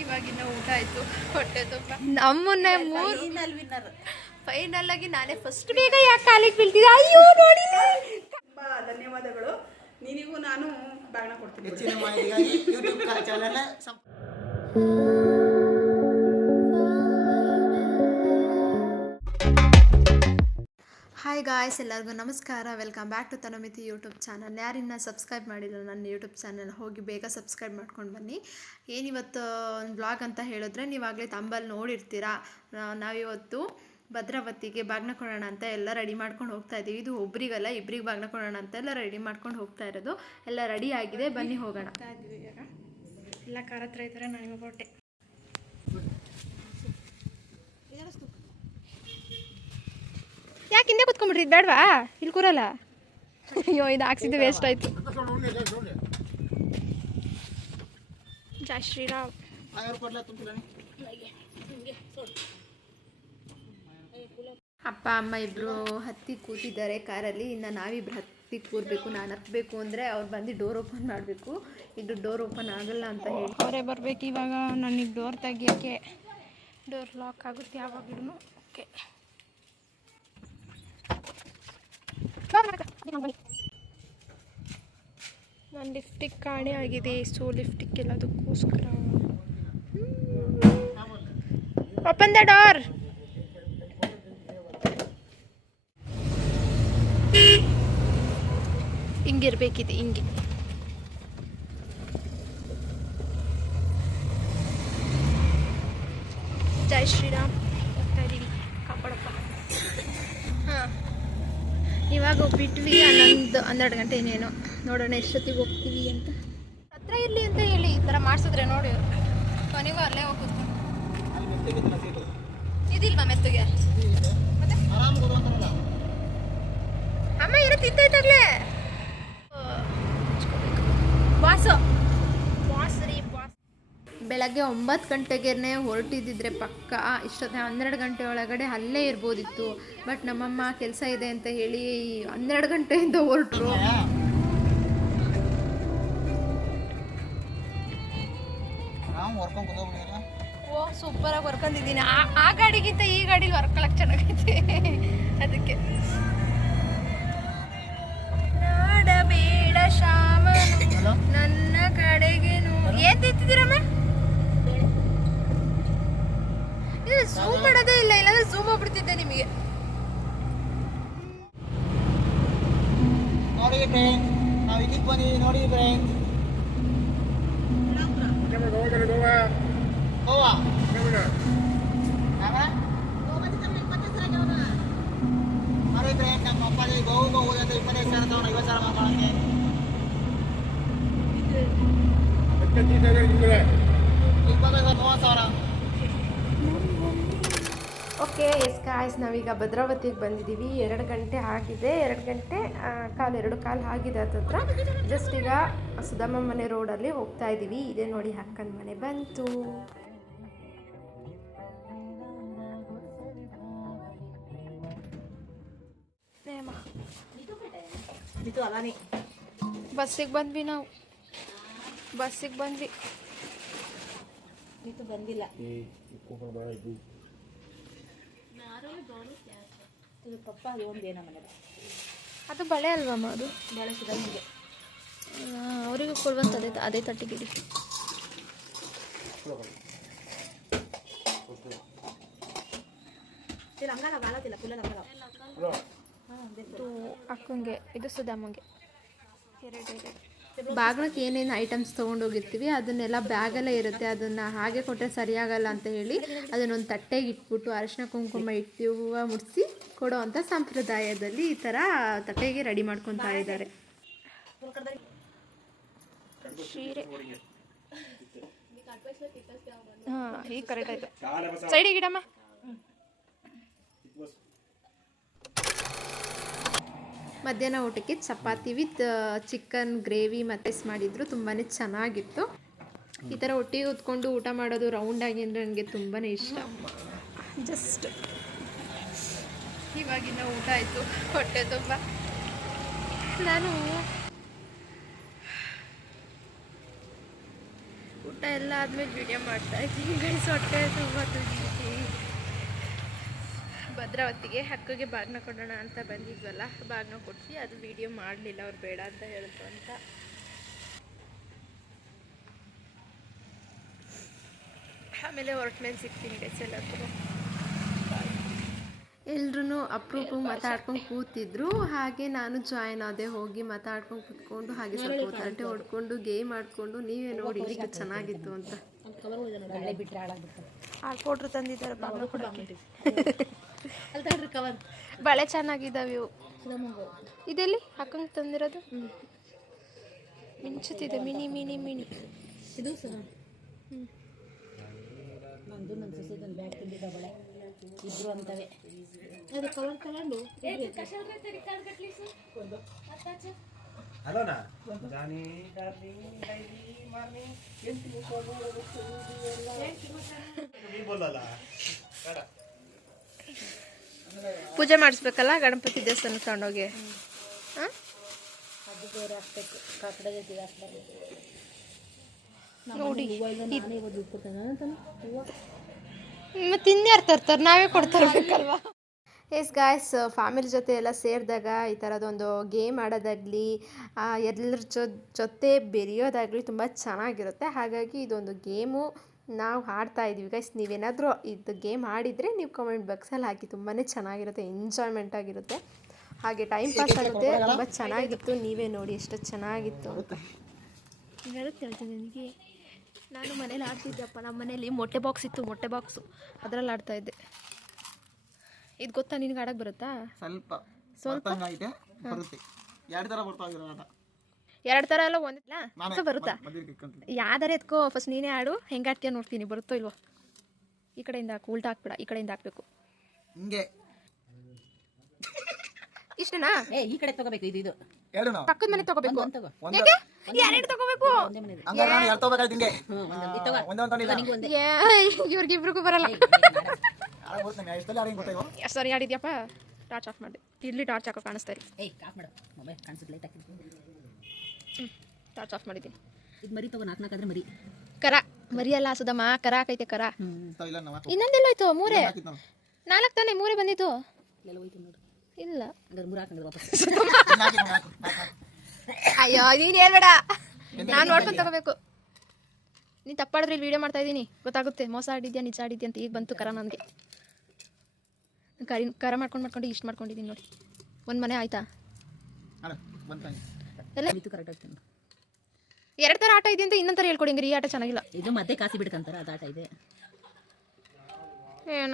ಇವಾಗಿನ ಊಟ ಆಯ್ತು, ಹೊಟ್ಟೆ ತುಂಬ. ನಮ್ಮನ್ನೇ ಫೈನಲ್ ಆಗಿ ನಾನೇ ಫಸ್ಟ್ ಬೇಗ ಯಾಕೆ ಕಾಲಿಗೆ ಬೀಳ್ತಿದ್ದೆ. ಅಯ್ಯೋ ನೋಡಿ, ತುಂಬಾ ಧನ್ಯವಾದಗಳು. ನಿನಗೂ ನಾನು ಬಾಣ ಕೊಡ್ತೀನಿ. ಹಾಯ್ ಗಾಯ್ಸ್, ಎಲ್ಲರಿಗೂ ನಮಸ್ಕಾರ. Welcome back to Tanumiti YouTube channel. ಯಾರಿನ್ನ ಸಬ್ಸ್ಕ್ರೈಬ್ ಮಾಡಿಲ್ಲ ನನ್ನ ಯೂಟ್ಯೂಬ್ ಚಾನಲ್, ಹೋಗಿ ಬೇಗ ಸಬ್ಸ್ಕ್ರೈಬ್ ಮಾಡ್ಕೊಂಡು ಬನ್ನಿ. ಏನಿವತ್ತು ಒಂದು ಬ್ಲಾಗ್ ಅಂತ ಹೇಳಿದ್ರೆ, ನೀವಾಗಲೇ ತಂಬಲ್ಲಿ ನೋಡಿರ್ತೀರಾ. ನಾವಿವತ್ತು ಭದ್ರಾವತಿಗೆ ಬಾಗ್ನ ಕೊಡೋಣ ಅಂತ ಎಲ್ಲ ರೆಡಿ ಮಾಡ್ಕೊಂಡು ಹೋಗ್ತಾ ಇದ್ದೀವಿ. ಇದು ಒಬ್ರಿಗಲ್ಲ, ಇಬ್ರಿಗೆ ಬಾಗ್ನ ಕೊಡೋಣ ಅಂತ ಎಲ್ಲ ರೆಡಿ ಮಾಡ್ಕೊಂಡು ಹೋಗ್ತಾ ಇರೋದು. ಎಲ್ಲ ರೆಡಿ ಆಗಿದೆ, ಬನ್ನಿ ಹೋಗೋಣ. ಎಲ್ಲ ಕಾರ ಹತ್ರ ಇದ್ದಾರೆ, ನಾನು ಹೊರಟೆ. ಯಾಕೆ ಹಿಂದೆ ಕುತ್ಕೊಂಡ್ಬಿಟ್ರಿ? ಬೇಡವಾ? ಇಲ್ಲಿ ಕೂರಲ್ಲ. ಅಯ್ಯೋ, ಇದು ಹಾಕ್ಸಿದ್ದು ವೇಸ್ಟ್ ಆಯ್ತು. ಜೈ ಶ್ರೀರಾಮ್. ಅಪ್ಪ ಅಮ್ಮ ಇಬ್ರು ಹತ್ತಿ ಕೂತಿದ್ದಾರೆ ಕಾರಲ್ಲಿ. ಇನ್ನು ನಾವಿಬ್ರು ಹತ್ತಿ ಕೂರಬೇಕು. ನಾನು ಹತ್ತಬೇಕು ಅಂದರೆ ಅವ್ರು ಬಂದು ಡೋರ್ ಓಪನ್ ಮಾಡಬೇಕು. ಇದು ಡೋರ್ ಓಪನ್ ಆಗಲ್ಲ ಅಂತ ಹೇಳಿ ಅವರೇ ಬರಬೇಕು. ಇವಾಗ ನನಗೆ ಡೋರ್ ತೆಗಿಯೋಕ್ಕೆ ಡೋರ್ ಲಾಕ್ ಆಗುತ್ತೆ ಯಾವಾಗಲೂ. ಓಕೆ, ನನ್ನ ಲಿಫ್ಟಿಗೆ ಕಾಣೆ ಆಗಿದೆ. ಸೊ ಲಿಫ್ಟಿಗೆ ಎಲ್ಲದಕ್ಕೋಸ್ಕರ ಓಪನ್ ದ ಡೋರ್. ಹಿಂಗಿರ್ಬೇಕಿದೆ, ಹಿಂಗೆ. ಜೈ ಶ್ರೀರಾಮ್. ಕಾಪಾಡಪ್ಪ. ಹಾಂ, ಇವಾಗ ಹೋಗ್ಬಿಟ್ವಿ. 12 ಗಂಟೆ ಇನ್ನೇನು. ನೋಡೋಣ ಎಷ್ಟೊತ್ತಿಗೆ ಹೋಗ್ತೀವಿ ಅಂತ. ಹತ್ರ ಇರಲಿ ಅಂತ ಹೇಳಿ ಈ ಥರ ಮಾಡಿಸಿದ್ರೆ ನೋಡಿ, ಕೊನೆಗೂ ಅಲ್ಲೇ ಹೋಗುತ್ತೆ. ಇದಿಲ್ವಾ ಮೆತ್ತಗೆ? ಅಮ್ಮ ಏನೋ ತಿಂತೈತಲ್ಲೇ ಬಾಸು. ಬೆಳಗ್ಗೆ 9 ಗಂಟೆಗೆ ಹೊರಟಿದ್ದಿದ್ರೆ ಪಕ್ಕ ಇಷ್ಟೊತ್ತೆ 12 ಗಂಟೆ ಒಳಗಡೆ ಅಲ್ಲೇ ಇರ್ಬೋದಿತ್ತು. ಬಟ್ ನಮ್ಮಮ್ಮ ಕೆಲಸ ಇದೆ ಅಂತ ಹೇಳಿ 12 ಗಂಟೆಯಿಂದ ಹೊರಟರು. ಸೂಪರಾಗಿ ವರ್ಕೊಂಡಿದ್ದೀನಿ. ಆ ಗಾಡಿಗಿಂತ ಈ ಗಾಡಿಲಿ ವರ್ಕೊಳಕ್ಕೆ ಚೆನ್ನಾಗೈತೆ. ಅದಕ್ಕೆ ನೋಡಬೇಡ ಶ್ಯಾಮ ನನ್ನ ಕಡೆಗೆ ಏನ್ ತಿಂತಿದ್ದೀರಮ್ಮ? ಝೂಮ್ ಮಾಡೋದೇ ಇಲ್ಲ, ಇಲ್ಲಾಂದ್ರೆ ಝೂಮ್ ಆಗ್ಬಿಡ್ತಿದ್ದೆ ನಿಮಗೆ. ನೋಡಿ ಫ್ರೆಂಡ್, ನಾವು ಇದಕ್ಕೆ ಬನ್ನಿ. ನೋಡಿ ಫ್ರೆಂಡ್, ಗೋವಾ ನೋಡಿ ಫ್ರೆಂಡ್, ನಮ್ಮ ಅಪ್ಪನಿಗೆ ಗೋವಾಗೆ ಹೋಗೋದಂದ್ರೆ 25,000 ತಗೊಂಡು 50,000 ಮಾಡ್ಕೊಳಕ್ಕೆ. ಈಗ ಬಂದಾಗ 30,000. ಓಕೆ, ಎಸ್ ಗಾಯ್ಸ್, ನಾವೀಗ ಭದ್ರಾವತಿಗೆ ಬಂದಿದ್ದೀವಿ. 2 ಗಂಟೆ ಆಗಿದೆ. 2 ಗಂಟೆ ಕಾಲು ಆಗಿದೆ ಹತ್ತತ್ರ. ಜಸ್ಟ್ ಈಗ ಸುಧಮ್ಮ ಮನೆ ರೋಡಲ್ಲಿ ಹೋಗ್ತಾ ಇದ್ದೀವಿ. ಇದೇ ನೋಡಿ, ಅಕ್ಕನ ಮನೆ ಬಂತು. ಬಸ್ಸಿಗೆ ಬಂದ್ವಿ ನಾವು. ಬಸ್ಸಿಗೆ ಬಂದ್ವಿ. ನೀತು ಬಂದಿಲ್ಲ. ಪಪ್ಪ ಅದು ಒಂದೇನ ಮನೆ, ಅದು ಬಳೆ ಅಲ್ವಮ್ಮ? ಅದು ಬಾಳೆ ಸುಧಾಮಗೆ ಅವರಿಗೂ ಕೊಡುವಂತ ಅದೇ ತಟ್ಟಿದ್ದೀವಿ. ಅಂಗನ ಗಾಲತ್ತಿಲ್ಲ ಫುಲ್ ಅಂಗನ. ಅಕ್ಕಂಗೆ, ಇದು ಸುಧಾಮಗೆ. ಬಾಗ್ಲಕ್ಕೆ ಏನೇನು ಐಟಮ್ಸ್ ತೊಗೊಂಡೋಗಿರ್ತೀವಿ ಅದನ್ನೆಲ್ಲ ಬ್ಯಾಗಲ್ಲೇ ಇರುತ್ತೆ. ಅದನ್ನು ಹಾಗೆ ಕೊಟ್ಟರೆ ಸರಿಯಾಗಲ್ಲ ಅಂತ ಹೇಳಿ ಅದನ್ನೊಂದು ತಟ್ಟೆಗೆ ಇಟ್ಬಿಟ್ಟು ಅರಿಶಿನ ಕುಂಕುಮ ಇಟ್ಟು ಹೂವು ಮುಡಿಸಿ ಕೊಡೋ ಅಂಥ ಸಂಪ್ರದಾಯದಲ್ಲಿ ಈ ಥರ ತಟ್ಟೆಗೆ ರೆಡಿ ಮಾಡ್ಕೊತಾ ಇದ್ದಾರೆ. ಹಾಂ, ಈಗ ಕರೆಕ್ಟ್ ಐತೆ. ಸೈಡಿಗೆ ಇಡಮ್ಮ. ಮಧ್ಯಾಹ್ನ ಊಟಕ್ಕೆ ಚಪಾತಿ ವಿತ್ ಚಿಕನ್ ಗ್ರೇವಿ ಮತ್ತು ಮಾಡಿದ್ರು. ತುಂಬಾ ಚೆನ್ನಾಗಿತ್ತು. ಈ ಥರ ಒಟ್ಟಿಗೆ ಹೊತ್ಕೊಂಡು ಊಟ ಮಾಡೋದು ರೌಂಡಾಗಿ ಅಂದರೆ ನನಗೆ ತುಂಬಾ ಇಷ್ಟ. ಜಸ್ಟ್ ಇವಾಗಿನ ಊಟ ಆಯಿತು, ಹೊಟ್ಟೆ ತುಂಬ. ನಾನು ಊಟ ಎಲ್ಲ ಆದ್ಮೇಲೆ ವಿಡಿಯೋ ಮಾಡ್ತಾ ಇದ್ದೀನಿ ಗೈಸ್. ಹೊಟ್ಟೆ ತುಂಬ ತಿಂದಿದ್ದೀನಿ. ಭದ್ರಾವತಿಗೆ ಹಕ್ಕಗೆ ಬಾಗ್ನ ಕೊಡೋಣ ಅಂತ ಬಂದಿದ್ವಲ್ಲ, ಬಾಗ್ನ ಕೊಟ್ಟು ಅದು ವಿಡಿಯೋ ಮಾಡಲಿಲ್ಲ, ಅವ್ರು ಬೇಡ ಅಂತ ಹೇಳಿದ್ರು ಅಂತ. ಆಮೇಲೆ ಹೊರಟ್ಮೇಲೆ ಸಿಗ್ತೀನಿ ಗೈಸ್ ಎಲ್ಲರೂ. ಎಲ್ರೂ ಅಪ್ರೂಪ ಮಾತಾಡ್ಕೊಂಡು ಕೂತಿದ್ರು, ಹಾಗೆ ನಾನು ಜಾಯ್ನ್ ಆದೆ. ಹೋಗಿ ಮಾತಾಡ್ಕೊಂಡು ಕೂತ್ಕೊಂಡು ಹಾಗೆ ಸ್ವಲ್ಪ ಹೊರಟೆ ಹೊಡ್ಕೊಂಡು ಗೇಮ್ ಆಡ್ಕೊಂಡು. ನೀವೇ ನೋಡಿ ಎಷ್ಟು ಚೆನ್ನಾಗಿತ್ತು ಅಂತ. ಕೊಟ್ರು ತಂದಿದ್ದಾರೆ ಬಳೆ ಚೆನ್ನಾಗಿದ್ದಾವೆ ಇವು. ಇದೆಲ್ಲಿ ಹಾಕೊಂಡು ತಂದಿರೋದು ಮಿಂಚುತ್ತಿದೆ, ಮಿನಿ ಮಿನಿ ಮಿನಿ. ಇದು ಸರ್ ನಂದು ನನ್ನ ಸೊಸೆದೊಂದು ಬ್ಯಾಗ್ ತುಂಬಿದ ಬಳೆ ಇದ್ರು ಅಂತವೆ. ಅದು ಕವರ್ ತಗೊಂಡು ಹಲೋನಾ ಜಾನಿ ಡಾರ್ಲಿಂಗ್ ಡೈಲಿ ಮಾರ್ನಿಂಗ್ ಪೂಜೆ ಮಾಡಿಸ್ಬೇಕಲ್ಲ ಗಣಪತಿ ದೇವಸ್ಥಾನ ತಗೊಂಡೋಗಿ. ಅದು ಬೇರೆ ಹಾಕ್ಬೇಕು, ಕಾಕಡ ಜೊತೆ ಹಾಕ್ಬಾರ್ದು. ನಮ್ಮಲ್ಲಿ ಹೂವು ಇಲ್ಲ, ನಾನೇ ಇವತ್ತು ದುಡ್ಡು ಕೊಡ್ತೇನೆ ಅಂತ ಹೂವು. ಮತ್ತೆ ಇನ್ಯಾರು ತರ್ತಾರೆ, ನಾವೇ ಕೊಡ್ತಾರಲ್ವಾ. ಎಸ್ ಗಾಯ್ಸ್, ಫ್ಯಾಮಿಲಿ ಜೊತೆ ಎಲ್ಲ ಸೇರಿದಾಗ ಈ ಥರದೊಂದು ಗೇಮ್ ಆಡೋದಾಗಲಿ, ಎಲ್ಲರ ಜೊತೆ ಬೆರೆಯೋದಾಗಲಿ ತುಂಬ ಚೆನ್ನಾಗಿರುತ್ತೆ. ಹಾಗಾಗಿ ಇದೊಂದು ಗೇಮು ನಾವು ಆಡ್ತಾ ಇದ್ದೀವಿ ಗೈಸ್. ನೀವೇನಾದರೂ ಇದು ಗೇಮ್ ಆಡಿದರೆ ನೀವು ಕಮೆಂಟ್ ಬಾಕ್ಸಲ್ಲಿ ಹಾಕಿ. ತುಂಬಾ ಚೆನ್ನಾಗಿರುತ್ತೆ, ಎಂಜಾಯ್ಮೆಂಟ್ ಆಗಿರುತ್ತೆ, ಹಾಗೆ ಟೈಮ್ ಪಾಸ್ ಆಗುತ್ತೆ. ತುಂಬ ಚೆನ್ನಾಗಿತ್ತು, ನೀವೇ ನೋಡಿ ಎಷ್ಟು ಚೆನ್ನಾಗಿತ್ತು ಅಂತ. ಹೇಳುತ್ತೆ ಹೇಳ್ತೀನಿ ನನಗೆ. ನಾನು ಮನೇಲಿ ಆಡ್ತಿದ್ದೆಪ್ಪ, ನಮ್ಮ ಮನೇಲಿ ಮೊಟ್ಟೆ ಬಾಕ್ಸ್ ಇತ್ತು, ಮೊಟ್ಟೆ ಬಾಕ್ಸು, ಅದರಲ್ಲಿ ಆಡ್ತಾಯಿದ್ದೆ. ಇದು ಗೊತ್ತಾ ನಿನಗೆ ಆಡಕ್ಕೆ ಬರುತ್ತಾ? ಸ್ವಲ್ಪ ಬರುತ್ತೆ. ಎರಡು ಥರ ಎಲ್ಲ ಒಂದಿಲ್ಲ ಸೊ ಬರುತ್ತಾ? ಯಾವ್ದಾರೆ ಎತ್ಕೋ, ಫಸ್ಟ್ ನೀನೇ ಆಡು. ಹೆಂಗೆ ಆಡ್ತೀಯ ನೋಡ್ತೀನಿ, ಬರುತ್ತೋ ಇಲ್ವೋ. ಈ ಕಡೆಯಿಂದ ಹಾಕು, ಉಲ್ಟಾ ಹಾಕ್ಬೇಡ, ಈ ಕಡೆಯಿಂದ ಹಾಕ್ಬೇಕು. ಹಿಂಗೆ ಇಷ್ಟನಾ? ಈ ಕಡೆ ತಗೋಬೇಕು. ಇದು ಇದು ಪಕ್ಕದ ಮನೆ ತಗೋಬೇಕು. ಒಂದು ತಗೋ, ಎರಡು ತಗೋಬೇಕು. ಒಂದೇ ಮನೆ ಇದೆ. ಒಂದೊಂದು ಇದು ತಗೋ, ನಿಂಗೆ ಒಂದೇ. ಇವ್ರಿಗಿಬ್ರಿಗೂ ಬರಲ್ಲ. ಸರಿ ಆಡಿದ್ಯಪ್ಪ. ಟಾರ್ಚ್ ಆಫ್ ಮಾಡಿ. ಇಲ್ಲಿ ಟಾರ್ಚ್ ಹಾಕೋ ಕಾಣಿಸ್ತಾ ಇರಿ. ಆಫ್ ಮಾಡು, ಮೊಬೈಲ್ ಕಾಣಿಸುತ್ತೆ ಲೈಟ್ ಹಾಕಿ. ಟಾರ್ಚ್ ಆಫ್ ಮಾಡಿದ್ದೀನಿ. ಇದು ಮರಿ ತಗೋ, ನಾಲ್ಕು ಆದ್ರೆ ಮರಿ. ಕರ ಮರಿ ಅಲ್ಲ ಸುಧಮ್ಮ, ಕರ ಹಾಕೈತೆ ಕರ. ಇನ್ನೊಂದೆಲ್ಲೋಯ್ತು? ಮೂರೇ 4 ತಾನೆ, ಮೂರೇ ಬಂದಿತ್ತು. ಎಲ್ಲ ಹೋಯ್ತು ನೋಡು. ಇಲ್ಲ ಹಂಗಾರೆ 3 ಹಾಕಂದ್ರೆ ವಾಪಸ್. ಅಯ್ಯೋ ನೀನು ಹೇಳ್ಬೇಡ, ನಾನು ನೋಡ್ಕೊಂಡು ತಗೋಬೇಕು. ನೀನು ತಪ್ಪಾಡಿದ್ರೆ ಇಲ್ಲಿ ವಿಡಿಯೋ ಮಾಡ್ತಾ ಇದ್ದೀನಿ, ಗೊತ್ತಾಗುತ್ತೆ. ಮೋಸ ಆಡಿದ್ಯಾ ನಿಜ ಆಡಿದ್ಯಾ ಅಂತ. ಈಗ ಬಂತು ಕರ ನನಗೆ. ಕರ ಮಾಡ್ಕೊಂಡು ಇಷ್ಟು ಮಾಡ್ಕೊಂಡಿದ್ದೀನಿ ನೋಡಿ. ಒಂದು ಮನೆ ಆಯ್ತಾ? ಎಲ್ಲ ಕರೆಕ್ಟ್ ಆಗ್ತೀನಿ. 2 ಥರ ಆಟ ಇದೆ ಅಂತ ಇನ್ನೊಂದು ಥರ ಹೇಳ್ಕೊಡಿ. ಹಿಂಗೆ ಈ ಆಟ ಚೆನ್ನಾಗಿಲ್ಲ. ಇದು ಮತ್ತೆ ಕಾಸಿ ಬಿಡ್ಕಂತಾರ, ಅದು ಆಟ ಇದೆ.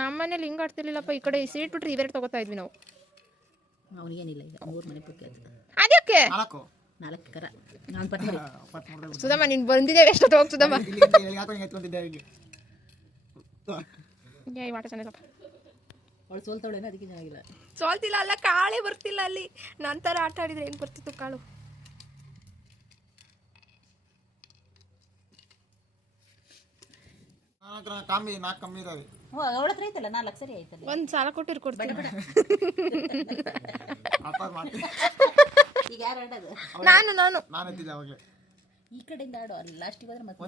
ನಮ್ಮ ಮನೇಲಿ ಹಿಂಗೆ ಆಡ್ತಿರ್ಲಿಲ್ಲಪ್ಪ. ಈ ಕಡೆ ಸೀಟ್ ಬಿಟ್ರೆ ಇವೆರಡು ತಗೋತಾ ಇದ್ವಿ ನಾವು. ಅವನಿಗೇನಿಲ್ಲ, ಈಗ 3 ಮನೆ ಪುಕ್ಕೆ ಅದು. ಅದಕ್ಕೆ 4 ಕರ. ನಾನು ಪಟ್ಟು ಮರಿ. ಸುಧಮ್ಮ ನೀನು ಬಂದಿದ್ದೇವೆ ಎಷ್ಟು ಹೋಗಿ ಸುಧಮ್ಮ. ಈ ಆಟ ಚೆನ್ನಾಗಿಲ್ಲಪ್ಪ. ಅವಳು ಸೋಲ್ತಾವಳೇನ, ಅದಕ್ಕೆ ಚೆನ್ನಾಗಿಲ್ಲ. ಸೋಲ್ತಿಲ್ಲ ಅಲ್ಲ, ಕಾಳೇ ಬರ್ತಿಲ್ಲ ಅಲ್ಲಿ. ನಂತರ ಆಟ ಆಡಿದ್ರೆ ಏನು ಬರ್ತಿತ್ತು ಕಾಳು. ಅವಳ ಹತ್ರ ಐತಲ್ಲ 4 ಸರಿ ಆಯ್ತಲ್ಲ. ಒಂದು ಸಾಲ ಕೊಟ್ಟಿರ್ ಕೊಡ್ಬೇಡ ಬೇಡ ಈಗ ಯಾರು ಆಡೋದು? ನಾನು ಈ ಕಡೆಯಿಂದ ಆಡೋ, ಅಲ್ಲಿ ಲಾಸ್ಟಿಗೆ ಹೋದ್ರೆ ಮತ್ತೆ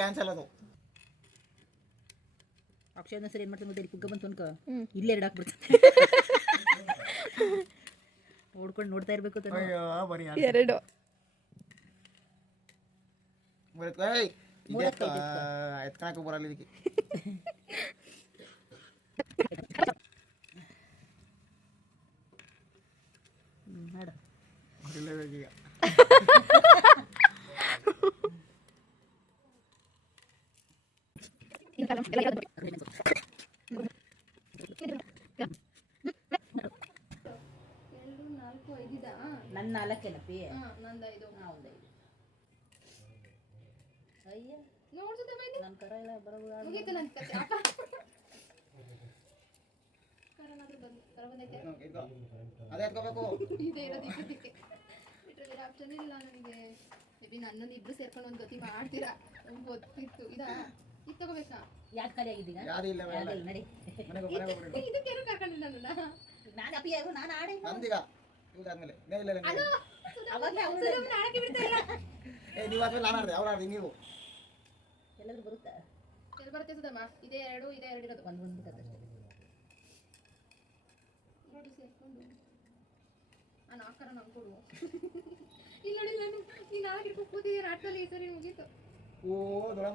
ಕ್ಯಾನ್ಸಲ್ ಅದು. ಅಕ್ಷಯ ಸರಿ ಏನು ಮಾಡ್ತಾನೆ ಗೊತ್ತಾ? ಪುಗ್ಗ ಬಂತು ಅನ್ಕೋ, ಇಲ್ಲೇ 2 ಹಾಕ್ಬಿಡ್ತಾನೆ. ಓಡ್ಕೊಂಡು ನೋಡ್ತಾ ಇರ್ಬೇಕು ತಾನೆ. 2 ಎತ್ಕೊಳಕ್ಕೆ ಬರಲ್ಲ ಇದಕ್ಕೆ. ನೋಡು ನನ್ನ 4 ಏನಪ್ಪಿ. ಅಯ್ಯ ನನ್ನ ಕರ ಇಲ್ಲ ಬರೋದು. ನನ್ನನ್ನು ಇಬ್ರು ಸೇರ್ಕೊಂಡು ಒಂದು ಗತಿ ಮಾಡ್ತೀರಾ ಗೊತ್ತಿತ್ತು. ಇದಾ ಇದು ತಗೋಬೇಕಾ? ಯಾಕೆ ಖಾಲಿ ಆಗಿದ್ದೀಗ? ನಡಿ. ಇದಕ್ಕೆ ಕರ್ಕೊಂಡಿಲ್ಲ ನಾನು ಅಪ್ಪಿ ಯಾರು ನಾನು ಆಡೆ ನೀವು ಎಲ್ಲಾದ್ರೂ ಬರುತ್ತಾ? ಎಲ್ಲಿ ಬರುತ್ತೆ ಸುಧಮ್ಮ? ಇದೇ ಎರಡು ಇರೋದು. ಒಂದು ಬೇಕಷ್ಟೇ. ಇಟ್ಟು ಸೇರ್ಕೊಂಡು ನಾನು ಆಕಾರ ನಂಬ್ಕೊಡು. ಇಲ್ಲ ನೋಡಿ, ನಾನು ನೀನು ನಾಳೆ ಹಿಡ್ಕೊಂಡು ಕೂತಿದ್ದೀರ ಆಟದಲ್ಲಿ. ಈ ಸರಿ ಮುಗೀತು. ಓ ದೊಡ್ಡ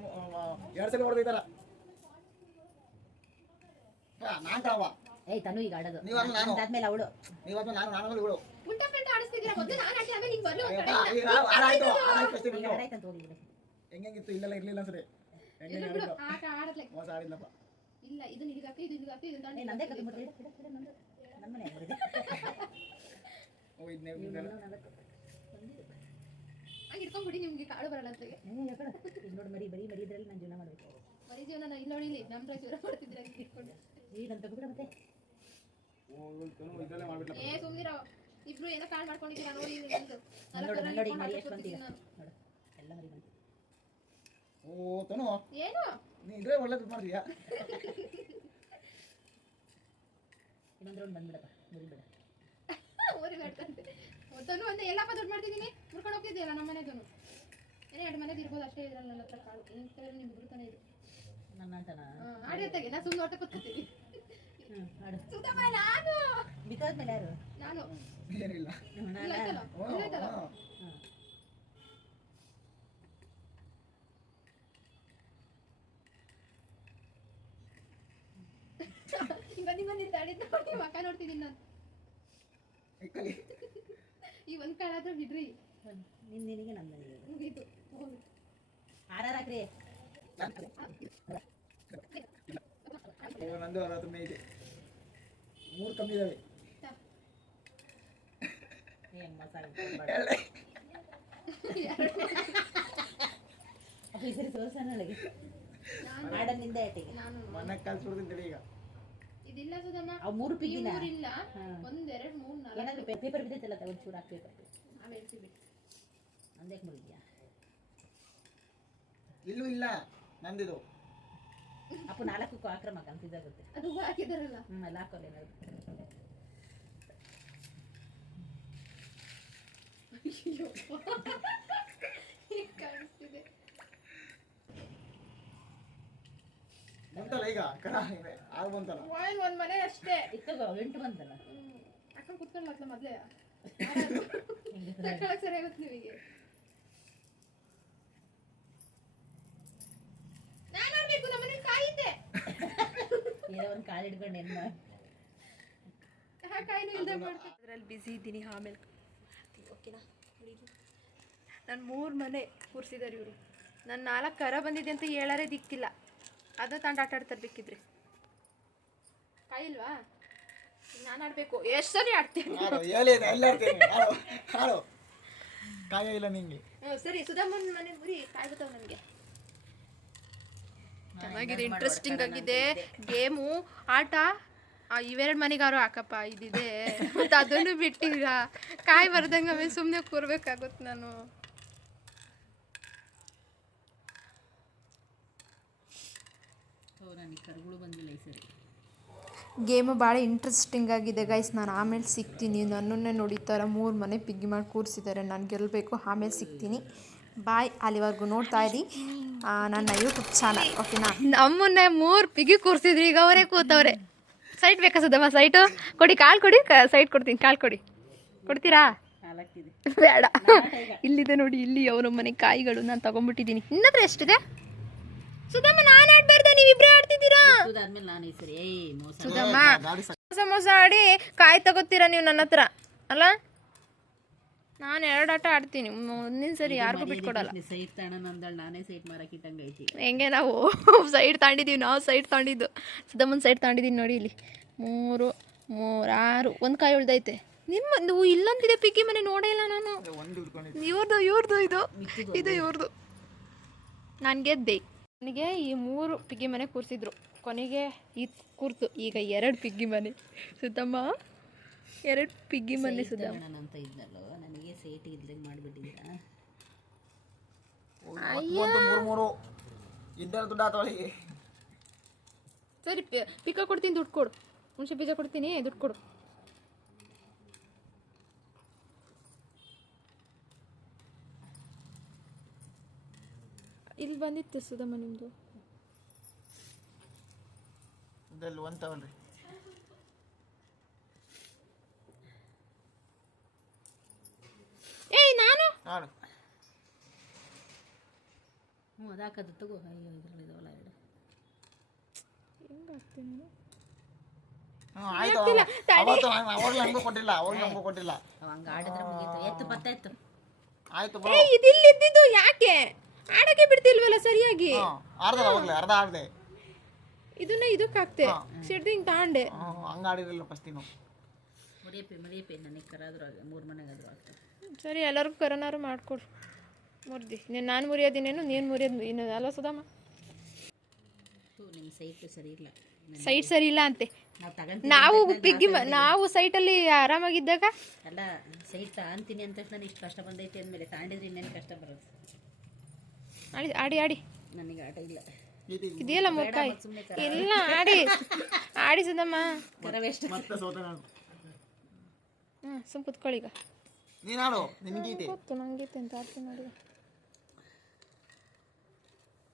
2 ಸಲ ಹೊಡೆದಿದ್ದಾರ. ನಾನ್ ಕಳವ. ಏಯ್ ತನು ಈಗ ಆಡೋದು. ನೀವಾದ್ಮೇಲೆ ನಾನು. ಅದಾದ್ಮೇಲೆ ಅವಳು. ನೀವಾದ್ಮೇಲೆ ನಾನು ಇವಳು. ಉಲ್ಟಾ ಪಲ್ಟ ಆಡಿಸ್ತಿದ್ದೀರಾ. ಮೊದಲು ನಾನು ಆಡ್ತೀನಿ, ಆಮೇಲೆ ನಿಂಗೆ ಬರ್ಲಿ. ಈಗ ಆಡಾಯ್ತು ಈಗ ಆಡಾಯ್ತು ಅಂತ ಹೋಗ್ಲಿ. ಹೆಂಗಿತ್ತು ಇಲ್ಲೆಲ್ಲ ಇರ್ಲಿಲ್ಲ ಸರಿ. ಹೆಂಗೆ ಆಡಿದ್ದು ಆಟ ಆಡತ್ಲೆ. ಮೋಸ ಆಡಿಲ್ಲಪ್ಪ. ಇಲ್ಲ, ಇದು ನಿಲ್ಗಾಗ್ತದೆ, ಇದು ನಿಲ್ಗಾಗ್ತದೆ, ಇದು ಏ ನಂದೇ ಕತೆ ಬಿಡ್ರಿ. ನಂದು ನನ್ನ ಮನೆ ಆಗ್ಬಿಡಿದೆ. ಓ ಇದನ್ನೇ ಹಂಗೆ ಇಟ್ಕೊಂಡ್ಬಿಡಿ, ನಿಮ್ಗೆ ಕಾಳು ಬರಲ್ಲ ಅಂತಗೆ. ನೋಡಿ ಮರಿ ಇದ್ರಲ್ಲಿ ನಾನು ಜೀವನ ಮಾಡಬೇಕು. ಮರಿ ಜೀವನ ನಾ ಇಲ್ಲ ನೋಡಿಲಿ, ನಮ್ಮ ಜೀವನ ಮಾಡ್ತಿದ್ರೆ ಹಂಗೆ ಇಟ್ಕೊಂಡು. ಈಗ ನಾನು ತಗೋಬಿಡ ಮತ್ತೆ. ಓ ಇದರಲ್ಲೇ ಮಾಡ್ಬಿಟ್ಲ. ಏ ಸುಮ್ನಿರೋ, ಇಬ್ರು ಏನೋ ಕಾಳು ಮಾಡ್ಕೊಂಡಿದ್ದೀರಾ ನೋಡಿ. ನಿಮ್ದು ನೋಡಿ ಮರಿ ಎಷ್ಟು ಬಂತೀಗ ನೋಡು, ಎಲ್ಲ ಮರಿ ಬಂತು. ಓ ತನು ಏನು ನೀ ಇದ್ರೆ ಒಳ್ಳೆ ದುಡ್ಡು ಮಾಡ್ತೀಯಾ. ಇನ್ನೊಂದ್ರ ಒಂದು ಬಂದ್ಬಿಡಪ್ಪ, ಮುರಿಬೇಡ. ಊರಿಗೆ ಹೇಳ್ತಂತೆ ತನು ಅಂತ ಎಲ್ಲಪ್ಪ ದುಡ್ಡು ಮಾಡ್ತಿದ್ದೀನಿ. ಮುರ್ಕೊಂಡು ಹೋಗ್ತಿದ್ದೀಯಲ್ಲ ನಮ್ಮ ಮನೆ ತನು. ಏನೇ 2 ಮನೆದು ಇರ್ಬೋದು ಅಷ್ಟೇ. ಇದ್ರಲ್ಲಿ ನನ್ನ ಹತ್ರ ಕಾಳು ನಿಮ್ಗೆ ಬಿಡ್ತಾನೆ ಇದೆ. ನನ್ನ ಆಟನ ಆಡಿ ಹೊತ್ತಾಗೆ ನಾ ಸುಮ್ಮನೆ ಹೊಟ್ಟೆ ಕೂತ್ಕೊತೀನಿ. ಆಡು. ಸುಧಮ್ಮ ನಾನು ಬಿದ್ದಾದ್ಮೇಲೆ ಯಾರು? ನಾನು ಏನಿಲ್ಲ. ಇಲ್ಲ ಆಯ್ತಲ್ಲ, ಇಲ್ಲ ಆಯ್ತಲ್ಲ. ಹಿಂಗೊಂದು ತಡಿದ್ದು ನೋಡಿ ಮಕ್ಕ ನೋಡ್ತಿದ್ದೀನಿ ನಾನು. ಈ ಒಂದು ಕಾಳಾದ್ರೂ ಬಿಡ್ರಿ. ನಿನಗೆ ನನ್ನ ನನಗೆ ಮುಗೀತು. ಹೋಗಿ ಆರಾಕ್ರಿ. ಓ ನಂದು 60 ಇದೆ. 3 ಕಮ್ಮಿ ಇದಾವೆ. ಹೆಂಗ್ ಮಸಾಲೆ ಅಪ್ಪ ಈ ಸರಿ ಸೋಲ್ಸನೊಳಗೆ ಆಡಲ್ ನಿಂದೆ ಆಟಿಗೆ ನಾನು ಮಣ್ಣೆ ಕಲ್ಸ್ಬಿಡ್ತೀನಿ ಈಗ. ಇದಿಲ್ಲ ಸುಧಮ್ಮ, ಅವು 3 ಪಿಗಿನ ಇಲ್ಲ 1 2 3 4 ಏನಾದ್ರು ಪೇಪರ್ ಬಿದ್ದೈತಲ್ಲ ಒಂಚೂರು ಹಾಕಿ ಪೇಪರ್ ನಾವ್ ಹೇಳ್ತೀವಿ. ಅಂದ್ಯಾಕೆ ಮುರಿದ್ಯಾ? ಇಲ್ಲೂ ಇಲ್ಲ ನಂದಿದು. ಅಪ್ಪ 4ಕ್ಕೂ ಆಕ್ರಮ ಕನ್ಫ್ಯೂಸ್ ಆಗುತ್ತೆ. ಅದು ಹಾಕಿದಾರಲ್ಲ. ಅಲ್ಲಿ ಹಾಕೋಲ್ಲ ಏನಾದ್ರು. ಕಾಣಿಸ್ತಿದೆ. ಬಂತಲ್ಲ ಈಗ ಕರ ಆಗ ಬಂತಲ್ಲ. ಒಂದ್ ಮನೆ ಅಷ್ಟೇ ಇತ್ತಗೋ 8 ಬಂತಲ್ಲ. ಅಕ್ಕ ಕುತ್ಕೊಳ್ಳಲ್ಲ ಮೊದ್ಲೇ ಹಿಂಗೆ ತಗೊಳಕ್ ಸರಿಯಾಗುತ್ತೆ ನೀವಿಗೆ. ನಾನು ನೋಡ್ಬೇಕು, ನಮ್ಮನೆ ಕಾಯಿತೆ. ಏನೋ ಒಂದು ಕಾಲು ಹಿಡ್ಕೊಂಡು ಏನು ಮಾಡಿ ಕಾಯಿನ ಇಲ್ದೆ ಮಾಡ್ತೀನಿ. ಅದ್ರಲ್ಲಿ ಬಿಸಿ ಇದ್ದೀನಿ. ಆಮೇಲೆ ಓಕೆನಾ? ನಾನು 3 ಮನೆ ಕೂರಿಸಿದಾರೆ ಇವರು. ನಾನು 4 ಕರ ಬಂದಿದೆ ಅಂತ ಹೇಳಾರೇ ದಿಕ್ಕಿಲ್ಲ. ಅದು ತಂಡ ಆಟ ಆಡ್ತಾರೆ ಬೇಕಿದ್ರೆ. ಕಾಯಿಲ್ವಾ? ನಾನು ಆಡ್ಬೇಕು. ಎಷ್ಟು ಸರಿ ಆಡ್ತೀನಿ. ಹೇಳಿದೆ ಎಲ್ಲಾಡ್ತೀನಿ. ಹಾಳು ಕಾಯ ಇಲ್ಲ ನಿಂಗೆ. ಸರಿ, ಸುಧಾಮನ್ ಮನೆ ಮುರಿ ಕಾಯಿ ಬರ್ತಾವ ನನಗೆ. ಚೆನ್ನಾಗಿದೆ, ಇಂಟ್ರೆಸ್ಟಿಂಗ್ ಆಗಿದೆ ಗೇಮು, ಆಟ. ಇವೆರಡು ಮನೆಗಾರು ಹಾಕಪ್ಪ, ಇದಿದೆ ಮತ್ತು ಅದನ್ನು ಬಿಟ್ಟಿಲ್ಲ. ಕಾಯಿ ಬರ್ದಂಗೆ ಆಮೇಲೆ ಸುಮ್ಮನೆ ಕೂರ್ಬೇಕಾಗುತ್ತೆ ನಾನು. ನನಗೆ ಕರುಗಳು ಬಂದಿಲ್ಲ ಈ ಸರಿ. ಗೇಮು ಭಾಳ ಇಂಟ್ರೆಸ್ಟಿಂಗ್ ಆಗಿದೆ ಗೈಸ್. ನಾನು ಆಮೇಲೆ ಸಿಗ್ತೀನಿ. ನನ್ನನ್ನೇ ನೋಡಿತಾರೆ 3 ಮನೆ ಪಿಗ್ಗಿ ಮಾಡಿ ಕೂರಿಸಿದ್ದಾರೆ. ನಾನು ಗೆಲ್ಲಬೇಕು. ಆಮೇಲೆ ಸಿಗ್ತೀನಿ. ಬಾಯ್. ಅಲ್ಲಿವರೆಗೂ ನೋಡ್ತಾ ಇರಿ ನನ್ನ ಯೂಟ್ಯೂಬ್ ಚಾನಲ್. ಓಕೆನಾ? ನಮ್ಮನ್ನೇ 3 ಪಿಗ್ಗಿ ಕೂರಿಸಿದ್ರಿ, ಈಗ ಅವರೇ ಕೂತವ್ರೆ. ಸೈಟ್ ಬೇಕಾ ಸುಧಮ್ಮ? ಸೈಟು ಕೊಡಿ, ಕಾಳು ಕೊಡಿ. ಸೈಟ್ ಕೊಡ್ತೀನಿ, ಕಾಳು ಕೊಡಿ. ಕೊಡ್ತೀರಾ? ಹಾಲಾಗ್ತಿದೆ ಬೇಡ. ಇಲ್ಲಿದೆ ನೋಡಿ, ಇಲ್ಲಿ ಅವರ ಮನೆ ಕಾಯಿಗಳು ನಾನು ತಗೊಂಡ್ಬಿಟ್ಟಿದ್ದೀನಿ. ಇನ್ನತ್ರ ಎಷ್ಟಿದೆ ಸುಧಮ್ಮ? ನಾನು ಆಡ್ಬಾರ್ದ, ನೀವಿಬ್ರೇ ಆಡ್ತಿದ್ದೀರಾ? ಅದಾದ್ಮೇಲೆ ನಾನು ಈ ಸರಿ ಮೋಸ ಮೋಸ ಆಡಿ ಕಾಯಿ ತಗೋತೀರಾ ನೀವು ನನ್ನ ಹತ್ರ ಅಲ್ಲ? ನಾನು 2 ಆಟ ಆಡ್ತೀನಿ. ಮುಂದಿನ ಸರಿ ಯಾರಿಗೂ ಬಿಟ್ಕೊಡಲ್ಲ. ಸೈಟ್ ತಾಣ ಅಂದಳು, ನಾನೇ ಸೈಟ್ ಮಾರಕ್ಕೆ ಇಟ್ಟಂಗೆ ಐತಿ. ಹೆಂಗೆ ನಾವು ಸೈಡ್ ತಾಂಡಿದ್ದೀವಿ. ನಾವು ಸೈಡ್ ತಾಂಡಿದ್ದು. ಸುಧಮ್ಮನ ಸೈಡ್ ತಾಂಡಿದ್ದೀನಿ ನೋಡಿ. ಇಲ್ಲಿ 3 3 6 ಒಂದು ಕಾಯಿ ಉಳ್ದೈತೆ. ನಿಮ್ಮದು ಇಲ್ಲೊಂದಿದೆ ಪಿಕ್ಕಿ ಮನೆ, ನೋಡಿಲ್ಲ ನಾನು. ಇವ್ರದ್ದು ಇದು ಇವ್ರದ್ದು. ನಾನು ಗೆದ್ದೆ. ನನಗೆ ಈ 3 ಪಿಗ್ಗಿ ಮನೆ ಕೂರಿಸಿದ್ರು. ಕೊನೆಗೆ ಇದು ಕೂರ್ತು. ಈಗ 2 ಪಿಗ್ಗಿ ಮನೆ. ಸುಧಮ್ಮ 2 ಪಿಗ್ಗಿ ಮನೆ. ಸುಧಮ್ಮ ಅಂತ ಇದ್ದಲ್ಲೋ, ನನಗೆ ಸೇಟ್ ಇದ್ದಂಗೆ ಮಾಡಿಬಿಟ್ಟಿದ್ದೀರಾ. ಸರಿ, ಪಿಕ್ಕ ಕೊಡ್ತೀನಿ, ದುಡ್ಡು ಕೊಡು. ಹುಣಸೆ ಬೀಜ ಕೊಡ್ತೀನಿ, ದುಡ್ಡು ಕೊಡು. ಇಲ್ಲಿ ಬಂದಿತ್ತು ಸುಧಮ್ಮ ನಿಮ್ಮದು. ಇದೆಲ್ಲ ಒಂತವಲ್ರಿ. ಏಯ್ ನಾನು ನಾಡು ಹ್ಞೂ ಅದಾಕದು ತಗೋ. ಅಯ್ಯೋ ಇದ್ರಲ್ಲಿ ಇದಾವಲ್ಲ ಎರಡು. ಹೆಂಗಾಗ್ತೀನಿ ಆಯ್ತು. ಅವತ್ತು ಅವಾಗಲೂ ನಮಗೂ ಕೊಟ್ಟಿಲ್ಲ, ಅವ ಹಂಗೆ ಆಡಿದ್ರೆ ಮುಗೀತು. ಎತ್ತು ಪತ್ತಾಯ್ತು. ಆಯ್ತು ಏ ಇದಿಲ್ಲಿ ಇದ್ದಿದ್ದು ಯಾಕೆ ಆಡಕ್ಕೆ ಬಿಡ್ತಿಲ್ವಲ್ಲ ಸರಿಯಾಗಿ. ಅರ್ಧ ಆಡ್ದೆ. ಇದನ್ನ ಇದಕ್ಕೆ ಹಾಕ್ತೆ ಶೆಡ್ರಿಂಗ್ ತಾಂಡೆ. ಹಂಗ ಆಡಿರಲಿಲ್ಲ ಫಸ್ಟ್ ನೀನು. ಮರಿಯಪ್ಪಿ ನನಗೆ ಕರಾದ್ರು 3 ಮನೆಗಾದ್ರು ಆಗ್ತವೆ. ಸರಿ ಎಲ್ಲರಿಗೂ ಕರೋನಾರು ಮಾಡ್ಕೊಡು. ಮುರ್ದಿ ನಾನು ಮುರಿಯೋದಿನೇನು ನೀನು ಮುರಿಯೋದು ಇನ್ನು ಅಲ್ವ ಸುಧಮ್ಮ? ನಿಮ್ಮ ಸೈಟ್ ಸರಿ ಇಲ್ಲ. ಸೈಟ್ ಸರಿ ಇಲ್ಲ ಅಂತೆ. ನಾವು ತಗೊಂತೀವಿ. ನಾವು ಸೈಟಲ್ಲಿ ಆರಾಮಾಗಿದ್ದಾಗ ಅಲ್ಲ ಸೈಟ್ ಅಂತೀನಿ ಅಂದ ತಕ್ಷಣ ಇಷ್ಟು ಕಷ್ಟ ಬಂದೈತೆ ಅಂದಮೇಲೆ ತಾಂಡಿದ್ರೆ ಇನ್ನೇನು ಕಷ್ಟ ಬರೋದು. ಆಡಿ ಆಡಿ ನನಗೆ ಆಟ ಇಲ್ಲ. ಇದೆಯಲ್ಲ ಬೇಡ ಮತ್ತು ಸುಮ್ಮನೆ ಕರ. ಇಲ್ಲ ಆಡಿ ಸುಧಮ್ಮ. ಕರವೆಷ್ಟು ಸುಮ್ ಕುತ್ಕೊಳ್ಳಿ ಈಗ. ನೀನಾಡು ನಿನ್ಗೀತೆ. ಗೊತ್ತು ನಂಗೈತೆ ಅಂತ ಆಡ್ತೀನಿ ನೋಡಿ.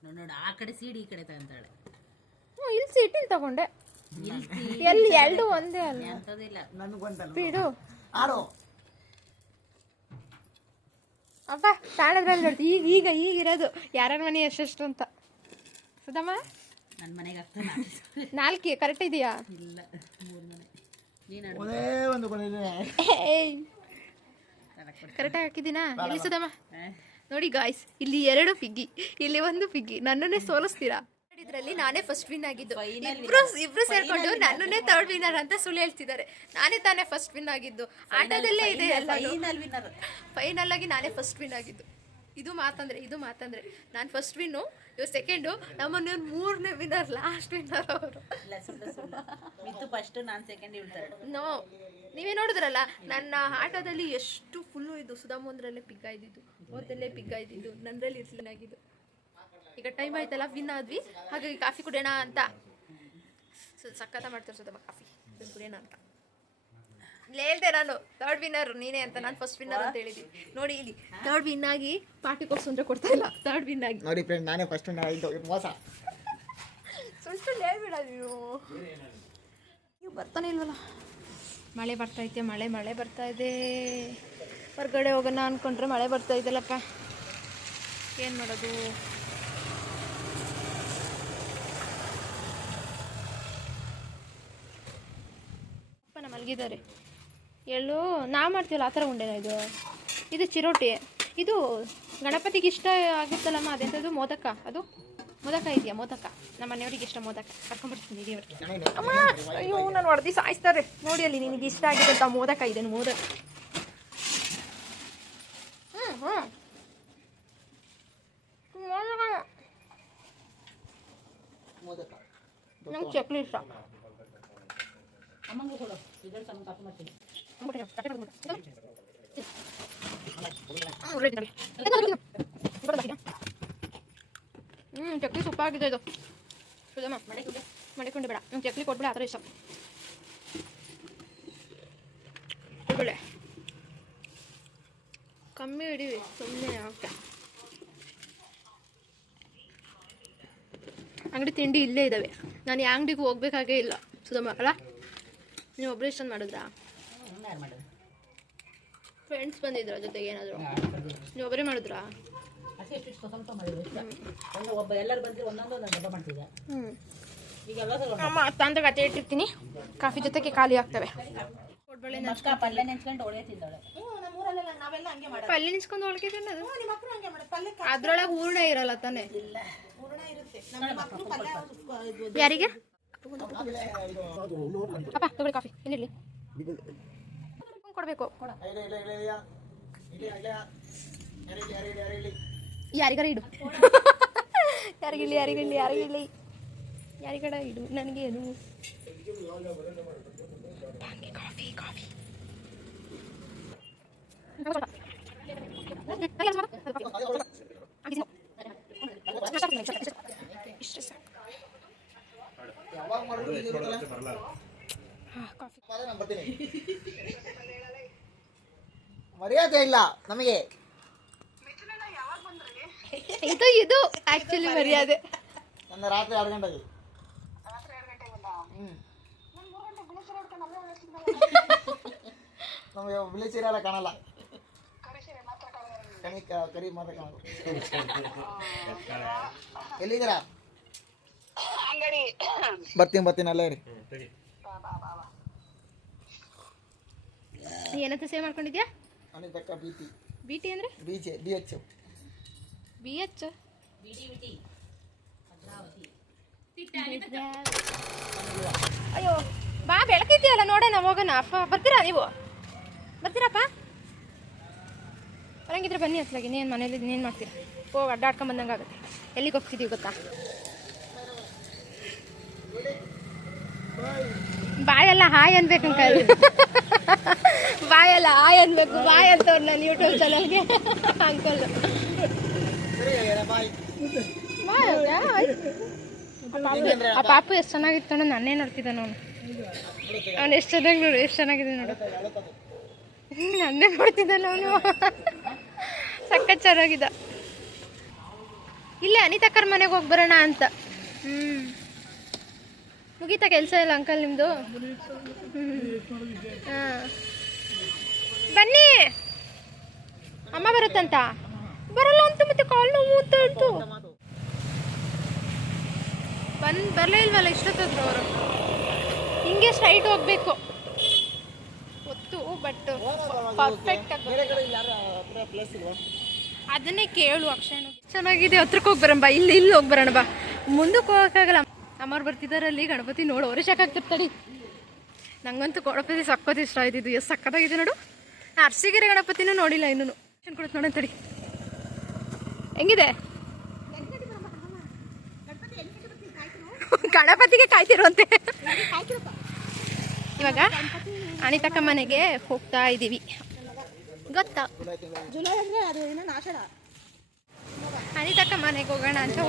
ನೋಡು ಆ ಕಡೆ ಸೀಡಿ ಈ ಕಡೆ ತಗೊಂತಾಳೆ. ಇಲ್ಲಿ ಸೀಟಿಲ್ ತಗೊಂಡೆ. ಎಲ್ಲಿ ಎರಡು ಒಂದೇ ಅಲ್ಲ ಅಂತದಿಲ್ಲ. ನನ್ಗೊಂಟಲ್ಲ ಬಿಡು. ಆಡು. ಅಪ್ಪ ತಾಳದ್ರಲ್ಲಿ ನೋಡ್ತಿ ಈಗ ಇರೋದು ಯಾರ ಮನೆ ಎಷ್ಟೆಷ್ಟು ಅಂತ. ಸುಧಮ್ಮ ನನ್ನ ಮನೆಗೆ ಆಗ್ತಾನೆ 4 ಕರೆಕ್ಟ್ ಇದೆಯಾ? ಇಲ್ಲ 3 ಮನೆ. ನೀನು ಒಂದೇ ಒಂದು ಕೊಡಿದ್ರೆ ಕರೆಕ್ಟಾಗಿ ಹಾಕಿದ್ದೀನಾ? ಇಲ್ಲಿ ಸುಧಮ್ಮ ನೋಡಿ ಗಾಯ್ಸ್, ಇಲ್ಲಿ 2 ಪಿಗ್ಗಿ, ಇಲ್ಲಿ 1 ಪಿಗ್ಗಿ. ನನ್ನನ್ನೇ ಸೋಲಿಸ್ತೀರಾ? ಇದರಲ್ಲಿ ನಾನೇ ಫಸ್ಟ್ ವಿನ್ ಆಗಿದ್ದು. ಇಬ್ರು ಸೇರ್ಕೊಂಡು ನನ್ನನ್ನೇ ಥರ್ಡ್ ವಿನ್ನರ್ ಅಂತ ಸುಳ್ಳು ಹೇಳ್ತಿದ್ದಾರೆ. ನಾನೇ ತಾನೇ ಫಸ್ಟ್ ವಿನ್ ಆಗಿದ್ದು. ಆಟದಲ್ಲೇ ಇದೆ ಫೈನಲ್ ಆಗಿ ನಾನೇ ಫಸ್ಟ್ ವಿನ್ ಆಗಿದ್ದು. ಇದು ಮಾತಂದ್ರೆ ನಾನು ಫಸ್ಟ್ ವಿನ್ನು, ಇವ್ ಸೆಕೆಂಡು, ನಮ್ಮನ್ನ 3ನೇ ವಿನ್ನರ್, ಲಾಸ್ಟ್ ವಿನ್ನರ್ ಅವರು. ಫಸ್ಟ್ ನಾನು ಸೆಕೆಂಡ್ ಇರ್ತಾರೆ. ನೋ, ನೀವೇ ನೋಡಿದ್ರಲ್ಲ ನನ್ನ ಆಟದಲ್ಲಿ ಎಷ್ಟು ಫುಲ್ಲು ಇದು. ಸುಧಾಮಂದ್ರಲ್ಲೇ ಪಿಗ್ಗ ಇದ್ದಿದ್ದು, ಅವತ್ತಲ್ಲೇ ಪಿಗ್ಗ ಇದ್ದಿದ್ದು, ನನ್ನಲ್ಲಿ ಇರ್ಲಿಲ್ಲ ಆಗಿದ್ದು. ಈಗ ಟೈಮ್ ಆಯ್ತಲ್ಲ, ವಿನ್ ಆದ್ವಿ. ಹಾಗಾಗಿ ಕಾಫಿ ಕುಡಿಯೋಣ ಅಂತ ಸಕ್ಕತ್ತ ಮಾಡ್ತಾರೆ ಸುಧಮ್ಮ. ಕಾಫಿ ಕುಡಿಯೋಣ ಅಂತ ಹೇಳ್ದೆ ನಾನು. ಥರ್ಡ್ ವಿನ್ನರ್ ನೀನೇ ಅಂತ, ನಾನು ಫಸ್ಟ್ ವಿನ್ನರ್ ಅಂತ ಹೇಳಿದ್ವಿ. ನೋಡಿ ಇಲ್ಲಿ ಥರ್ಡ್ ವಿನ್ ಆಗಿ ಪಾರ್ಟಿ ಕೊಡ್ಸು ಅಂದ್ರೆ ಕೊಡ್ತಾ ಇಲ್ಲ. ಥರ್ಡ್ ವಿನ್ ಆಗಿ ನೋಡಿ ಫ್ರೆಂಡ್, ನಾನೇ ಫಸ್ಟ್ ಮೋಸ. ಸುಳ್ಳು ಹೇಳ್ಬಿಡ ನೀವು. ಬರ್ತಾನೆ ಇಲ್ವಲ್ಲ. ಮಳೆ ಬರ್ತಾಯಿದೆ, ಮಳೆ ಬರ್ತಾ ಇದೆ. ಹೊರಗಡೆ ಹೋಗೋಣ ಅಂದ್ಕೊಂಡ್ರೆ ಮಳೆ ಬರ್ತಾ ಇದಲ್ಲಪ್ಪ. ಏನು ಮಾಡೋದು? ಅಪ್ಪನ ಮಲಗಿದ್ದಾರೆ. ಎಳ್ಳು ನಾವು ಮಾಡ್ತೀವಲ್ಲ ಆ ಥರ ಉಂಡೆನ ಇದು ಚಿರೋಟಿ. ಇದು ಗಣಪತಿಗೆ ಇಷ್ಟ ಆಗುತ್ತಲ್ಲಮ್ಮ, ಅದೆಂಥದ್ದು ಮೋದಕ. ಅದು ಮೋದಕ ಇದೆಯಾ? ಮೋದಕ ನಮ್ಮ ಮನೆಯವ್ರಿಗೆ ಇಷ್ಟ. ಮೋದಕ ಕರ್ಕೊಂಡ್ಬರ್ತೀನಿ ದೇವರು. ಅಯ್ಯೋ ನಾನು ಹೊಡೆದು ಸಾಯಿಸ್ತಾರೆ ನೋಡಿ. ಅಲ್ಲಿ ನಿನಗೆ ಇಷ್ಟ ಆಗಿದ್ದಂಥ ಮೋದಕ ಇದೆ. ಮೋದಕ ನಂಗೆ ಚಕ್ಲಿ ಇಷ್ಟ. ಅಮ್ಮಂಗೆ ಕೊಡು, ಇದ್ರಲ್ಲಿ ಸಣ್ಣ ಕಾಫಿ ಮಾಡ್ತೀನಿ. ಚಕ್ಲಿ ಸೂಪರ್ ಆಗಿದೆ ಇದು. ಮಡಿಕೊಂಡು ಬೇಡ, ನಂಗೆ ಚಕ್ಲಿ ಕೊಟ್ಬಿಡ, ಆ ಥರ ಇಷ್ಟ. ಒಳ್ಳೆ ಕಮ್ಮಿ ಹಿಡೀವಿ, ಸುಮ್ಮನೆ ಆಗ್ತಾ. ಅಂಗಡಿ ತಿಂಡಿ ಇಲ್ಲೇ ಇದ್ದಾವೆ. ನಾನು ಯಾವ ಅಂಗಡಿಗೂ ಹೋಗ್ಬೇಕಾಗೇ ಇಲ್ಲ ಸುಧಮ್ಮ. ಅಲ್ಲ ನೀವು ಒಬ್ಬರು ಇಷ್ಟೊಂದು ಮಾಡಿದ್ರಾ? ಯಾರು ಮಾಡೋದು? ಫ್ರೆಂಡ್ಸ್ ಬಂದಿದ್ರ ಜೊತೆಗೆ ಏನಾದರೂ? ನೀವು ಒಬ್ಬರೇ ಮಾಡಿದ್ರಾ? ಅಷ್ಟೇ ಇಷ್ಟು ಸ್ವಲ್ಪ ಮಾಡಿದ್ರು. ಇಷ್ಟ ಒಬ್ಬ ಎಲ್ಲರೂ ಬಂದಿರೋ ಒಂದೊಂದು ಡಬ್ಬ ಮಾಡ್ತಿದ್ದೆ. ಈಗೆಲ್ಲ ಅಮ್ಮ ಅಂತ ಕತೆ ಇಟ್ಟಿರ್ತೀನಿ. ಕಾಫಿ ಜೊತೆಗೆ ಖಾಲಿ ಆಗ್ತವೆ. ಪಲ್ಯ ನೆನ್ಸ್ಕೊಂಡು ಒಳ್ಳೆ ತಿಂದಾಳೆ. ಪಲ್ಯ ನಿಂಚ್ಕೊಂಡು ಒಳಗೆ ತಿನ್ನೋದು. ಅದ್ರೊಳಗೆ ಹೂರ್ಣ ಇರಲ್ಲ ತಾನೆ? ಯಾರಿಗೆ? ಅಪ್ಪ ತಗೊಳ್ಳಿ ಕಾಫಿ. ಏನಿರಲಿ ಕೊಡಬೇಕು. ಯಾರಿಗಾರ ಇಡು. ಯಾರಿಗಡ ಇಡು, ನನಗೆ ಏನು. ಕಾಫಿ ಮರ್ಯಾದೆ ಇಲ್ಲ ನಮಗೆ. ಇದು ಆಕ್ಚುಲಿ ಮರ್ಯಾದೆ. ನನ್ನ ರಾತ್ರಿ 2 ಗಂಟೆಗೆ. ನಮಗೆ ಬಿಳಿ ಸೀರೆ ಎಲ್ಲ ಕಾಣಲ್ಲ, ಕರಿ ಮಾತ್ರ ಕಾಣಲ್ಲ. ಎಲ್ಲಿದ್ದೀರಾ? ಬರ್ತೀನಿ ಅಲ್ಲೇ ರೀ. ಏನಂತ ಸೇವ್ ಮಾಡ್ಕೊಂಡಿದ್ಯಾ? ಅನಿತಕ್ಕ BT. BT ಅಂದ್ರೆ BH. ಅಯ್ಯೋ ಬಾ, ಬೆಳಕಿದೆಯಲ್ಲ ನೋಡೋಣ, ಹೋಗೋಣ. ಅಪ್ಪ ಬರ್ತೀರಾ? ನೀವು ಬರ್ತೀರಪ್ಪ? ಬರಂಗಿದ್ರೆ ಬನ್ನಿ ಅತ್ಲಾಗಿ. ನೀನು ಮನೇಲಿ ಇನ್ನೇನು ಮಾಡ್ತೀರಿ? ಹೋಗಿ ಅಡ್ಡಾಡ್ಕೊಂಡು ಬಂದಂಗೆ ಆಗುತ್ತೆ. ಎಲ್ಲಿಗೆ ಹೋಗ್ತಿದ್ದೀವಿ ಗೊತ್ತಾ? ಬಾಯೆಲ್ಲ ಹಾಯ್ ಅನ್ಬೇಕು ಅಂಕಲ್. ಬಾಯೆಲ್ಲ ಹಾಯ್ ಅನ್ಬೇಕು. ಬಾಯ್ ಅಂತವ್ರು ನಾನು ಯೂಟ್ಯೂಬ್ ಚಾನಲ್ಗೆ ಅಂಕಲ್. ಬಾಯ್ ಆ ಪಾಪು ಎಷ್ಟು ಚೆನ್ನಾಗಿತ್ತು ನೋಡು. ನನ್ನೇ ನೋಡ್ತಿದ್ದ ನೋಡು. ಅವ್ನು ಎಷ್ಟು ಚೆನ್ನಾಗಿ ನೋಡು, ಎಷ್ಟು ಚೆನ್ನಾಗಿದೆ ನೋಡು. ನನ್ನೇ ನೋಡ್ತಿದ್ದಾನೆ ಅವನು. ಸಖತ್ ಚೆನ್ನಾಗಿದ್ದ. ಇಲ್ಲೇ ಅನಿತಕ್ಕರ ಮನೆಗೆ ಹೋಗಿ ಬರೋಣ ಅಂತ. ಮುಗೀತಾ ಕೆಲಸ ಇಲ್ಲ ಅಂಕಲ್ ನಿಮ್ಮದು? ಹಾಂ ಬನ್ನಿ. ಅಮ್ಮ ಬರುತ್ತಂತ. ಬರಲ್ಲ ಅಂತ ಮತ್ತೆ ಕಾಲು ನೋವು ಅಂತ ಹೇಳ್ತು. ಬರಲೇ ಇಲ್ವಲ್ಲ ಇಷ್ಟೊತ್ತು. ಹಿಂಗೆ ಸ್ಟ್ರೈಟ್ ಹೋಗ್ಬೇಕು ಗೊತ್ತು, ಬಟ್ ಪರ್ಫೆಕ್ಟ್. ಅದನ್ನೇ ಕೇಳು ಅಕ್ಷಯ್. ಚೆನ್ನಾಗಿದೆ, ಹತ್ರಕ್ಕೆ ಹೋಗಿ ಬರೋಣ ಬಾ. ಇಲ್ಲಿ ಹೋಗಿ ಬರೋಣ ಬಾ. ಮುಂದಕ್ಕೆ ಹೋಗೋಕ್ಕಾಗಲ್ಲ. ಅಮ್ಮವ್ರು ಬರ್ತಿದ್ದಾರೆ ಅಲ್ಲಿ. ಗಣಪತಿ ನೋಡು, ಅವರೇ ಸಾಕಾಗ್ತಿರ್ತಾಡಿ. ನಂಗಂತೂ ಗಣಪತಿ ಸಕ್ಕತ್ ಇಷ್ಟ ಆಯ್ತಿದ್ದು. ಎಷ್ಟು ಸಕ್ಕತ್ತಾಗಿದೆ ನೋಡು. ಅರ್ಸಿಗೆರೆ ಗಣಪತಿನೂ ನೋಡಿಲ್ಲ ಇನ್ನೂ. ಕೊಡುತ್ತೆ ನೋಡಂತಡಿ ಹೆಂಗಿದೆ. ಗಣಪತಿಗೆ ಕಾಯ್ತಿರುವಂತೆ. ಇವಾಗ ಅನಿತಕ್ಕ ಮನೆಗೆ ಹೋಗ್ತಾ ಇದ್ದೀವಿ ಗೊತ್ತಾ? ಜುಲೈ ಅಂದ್ರೆ ಅದು ಇನ್ನೊಂದು ಆಷಾಢ. ಅನಿತಕ್ಕ ಮನೆಗೆ ಹೋಗೋಣ ಅಂತ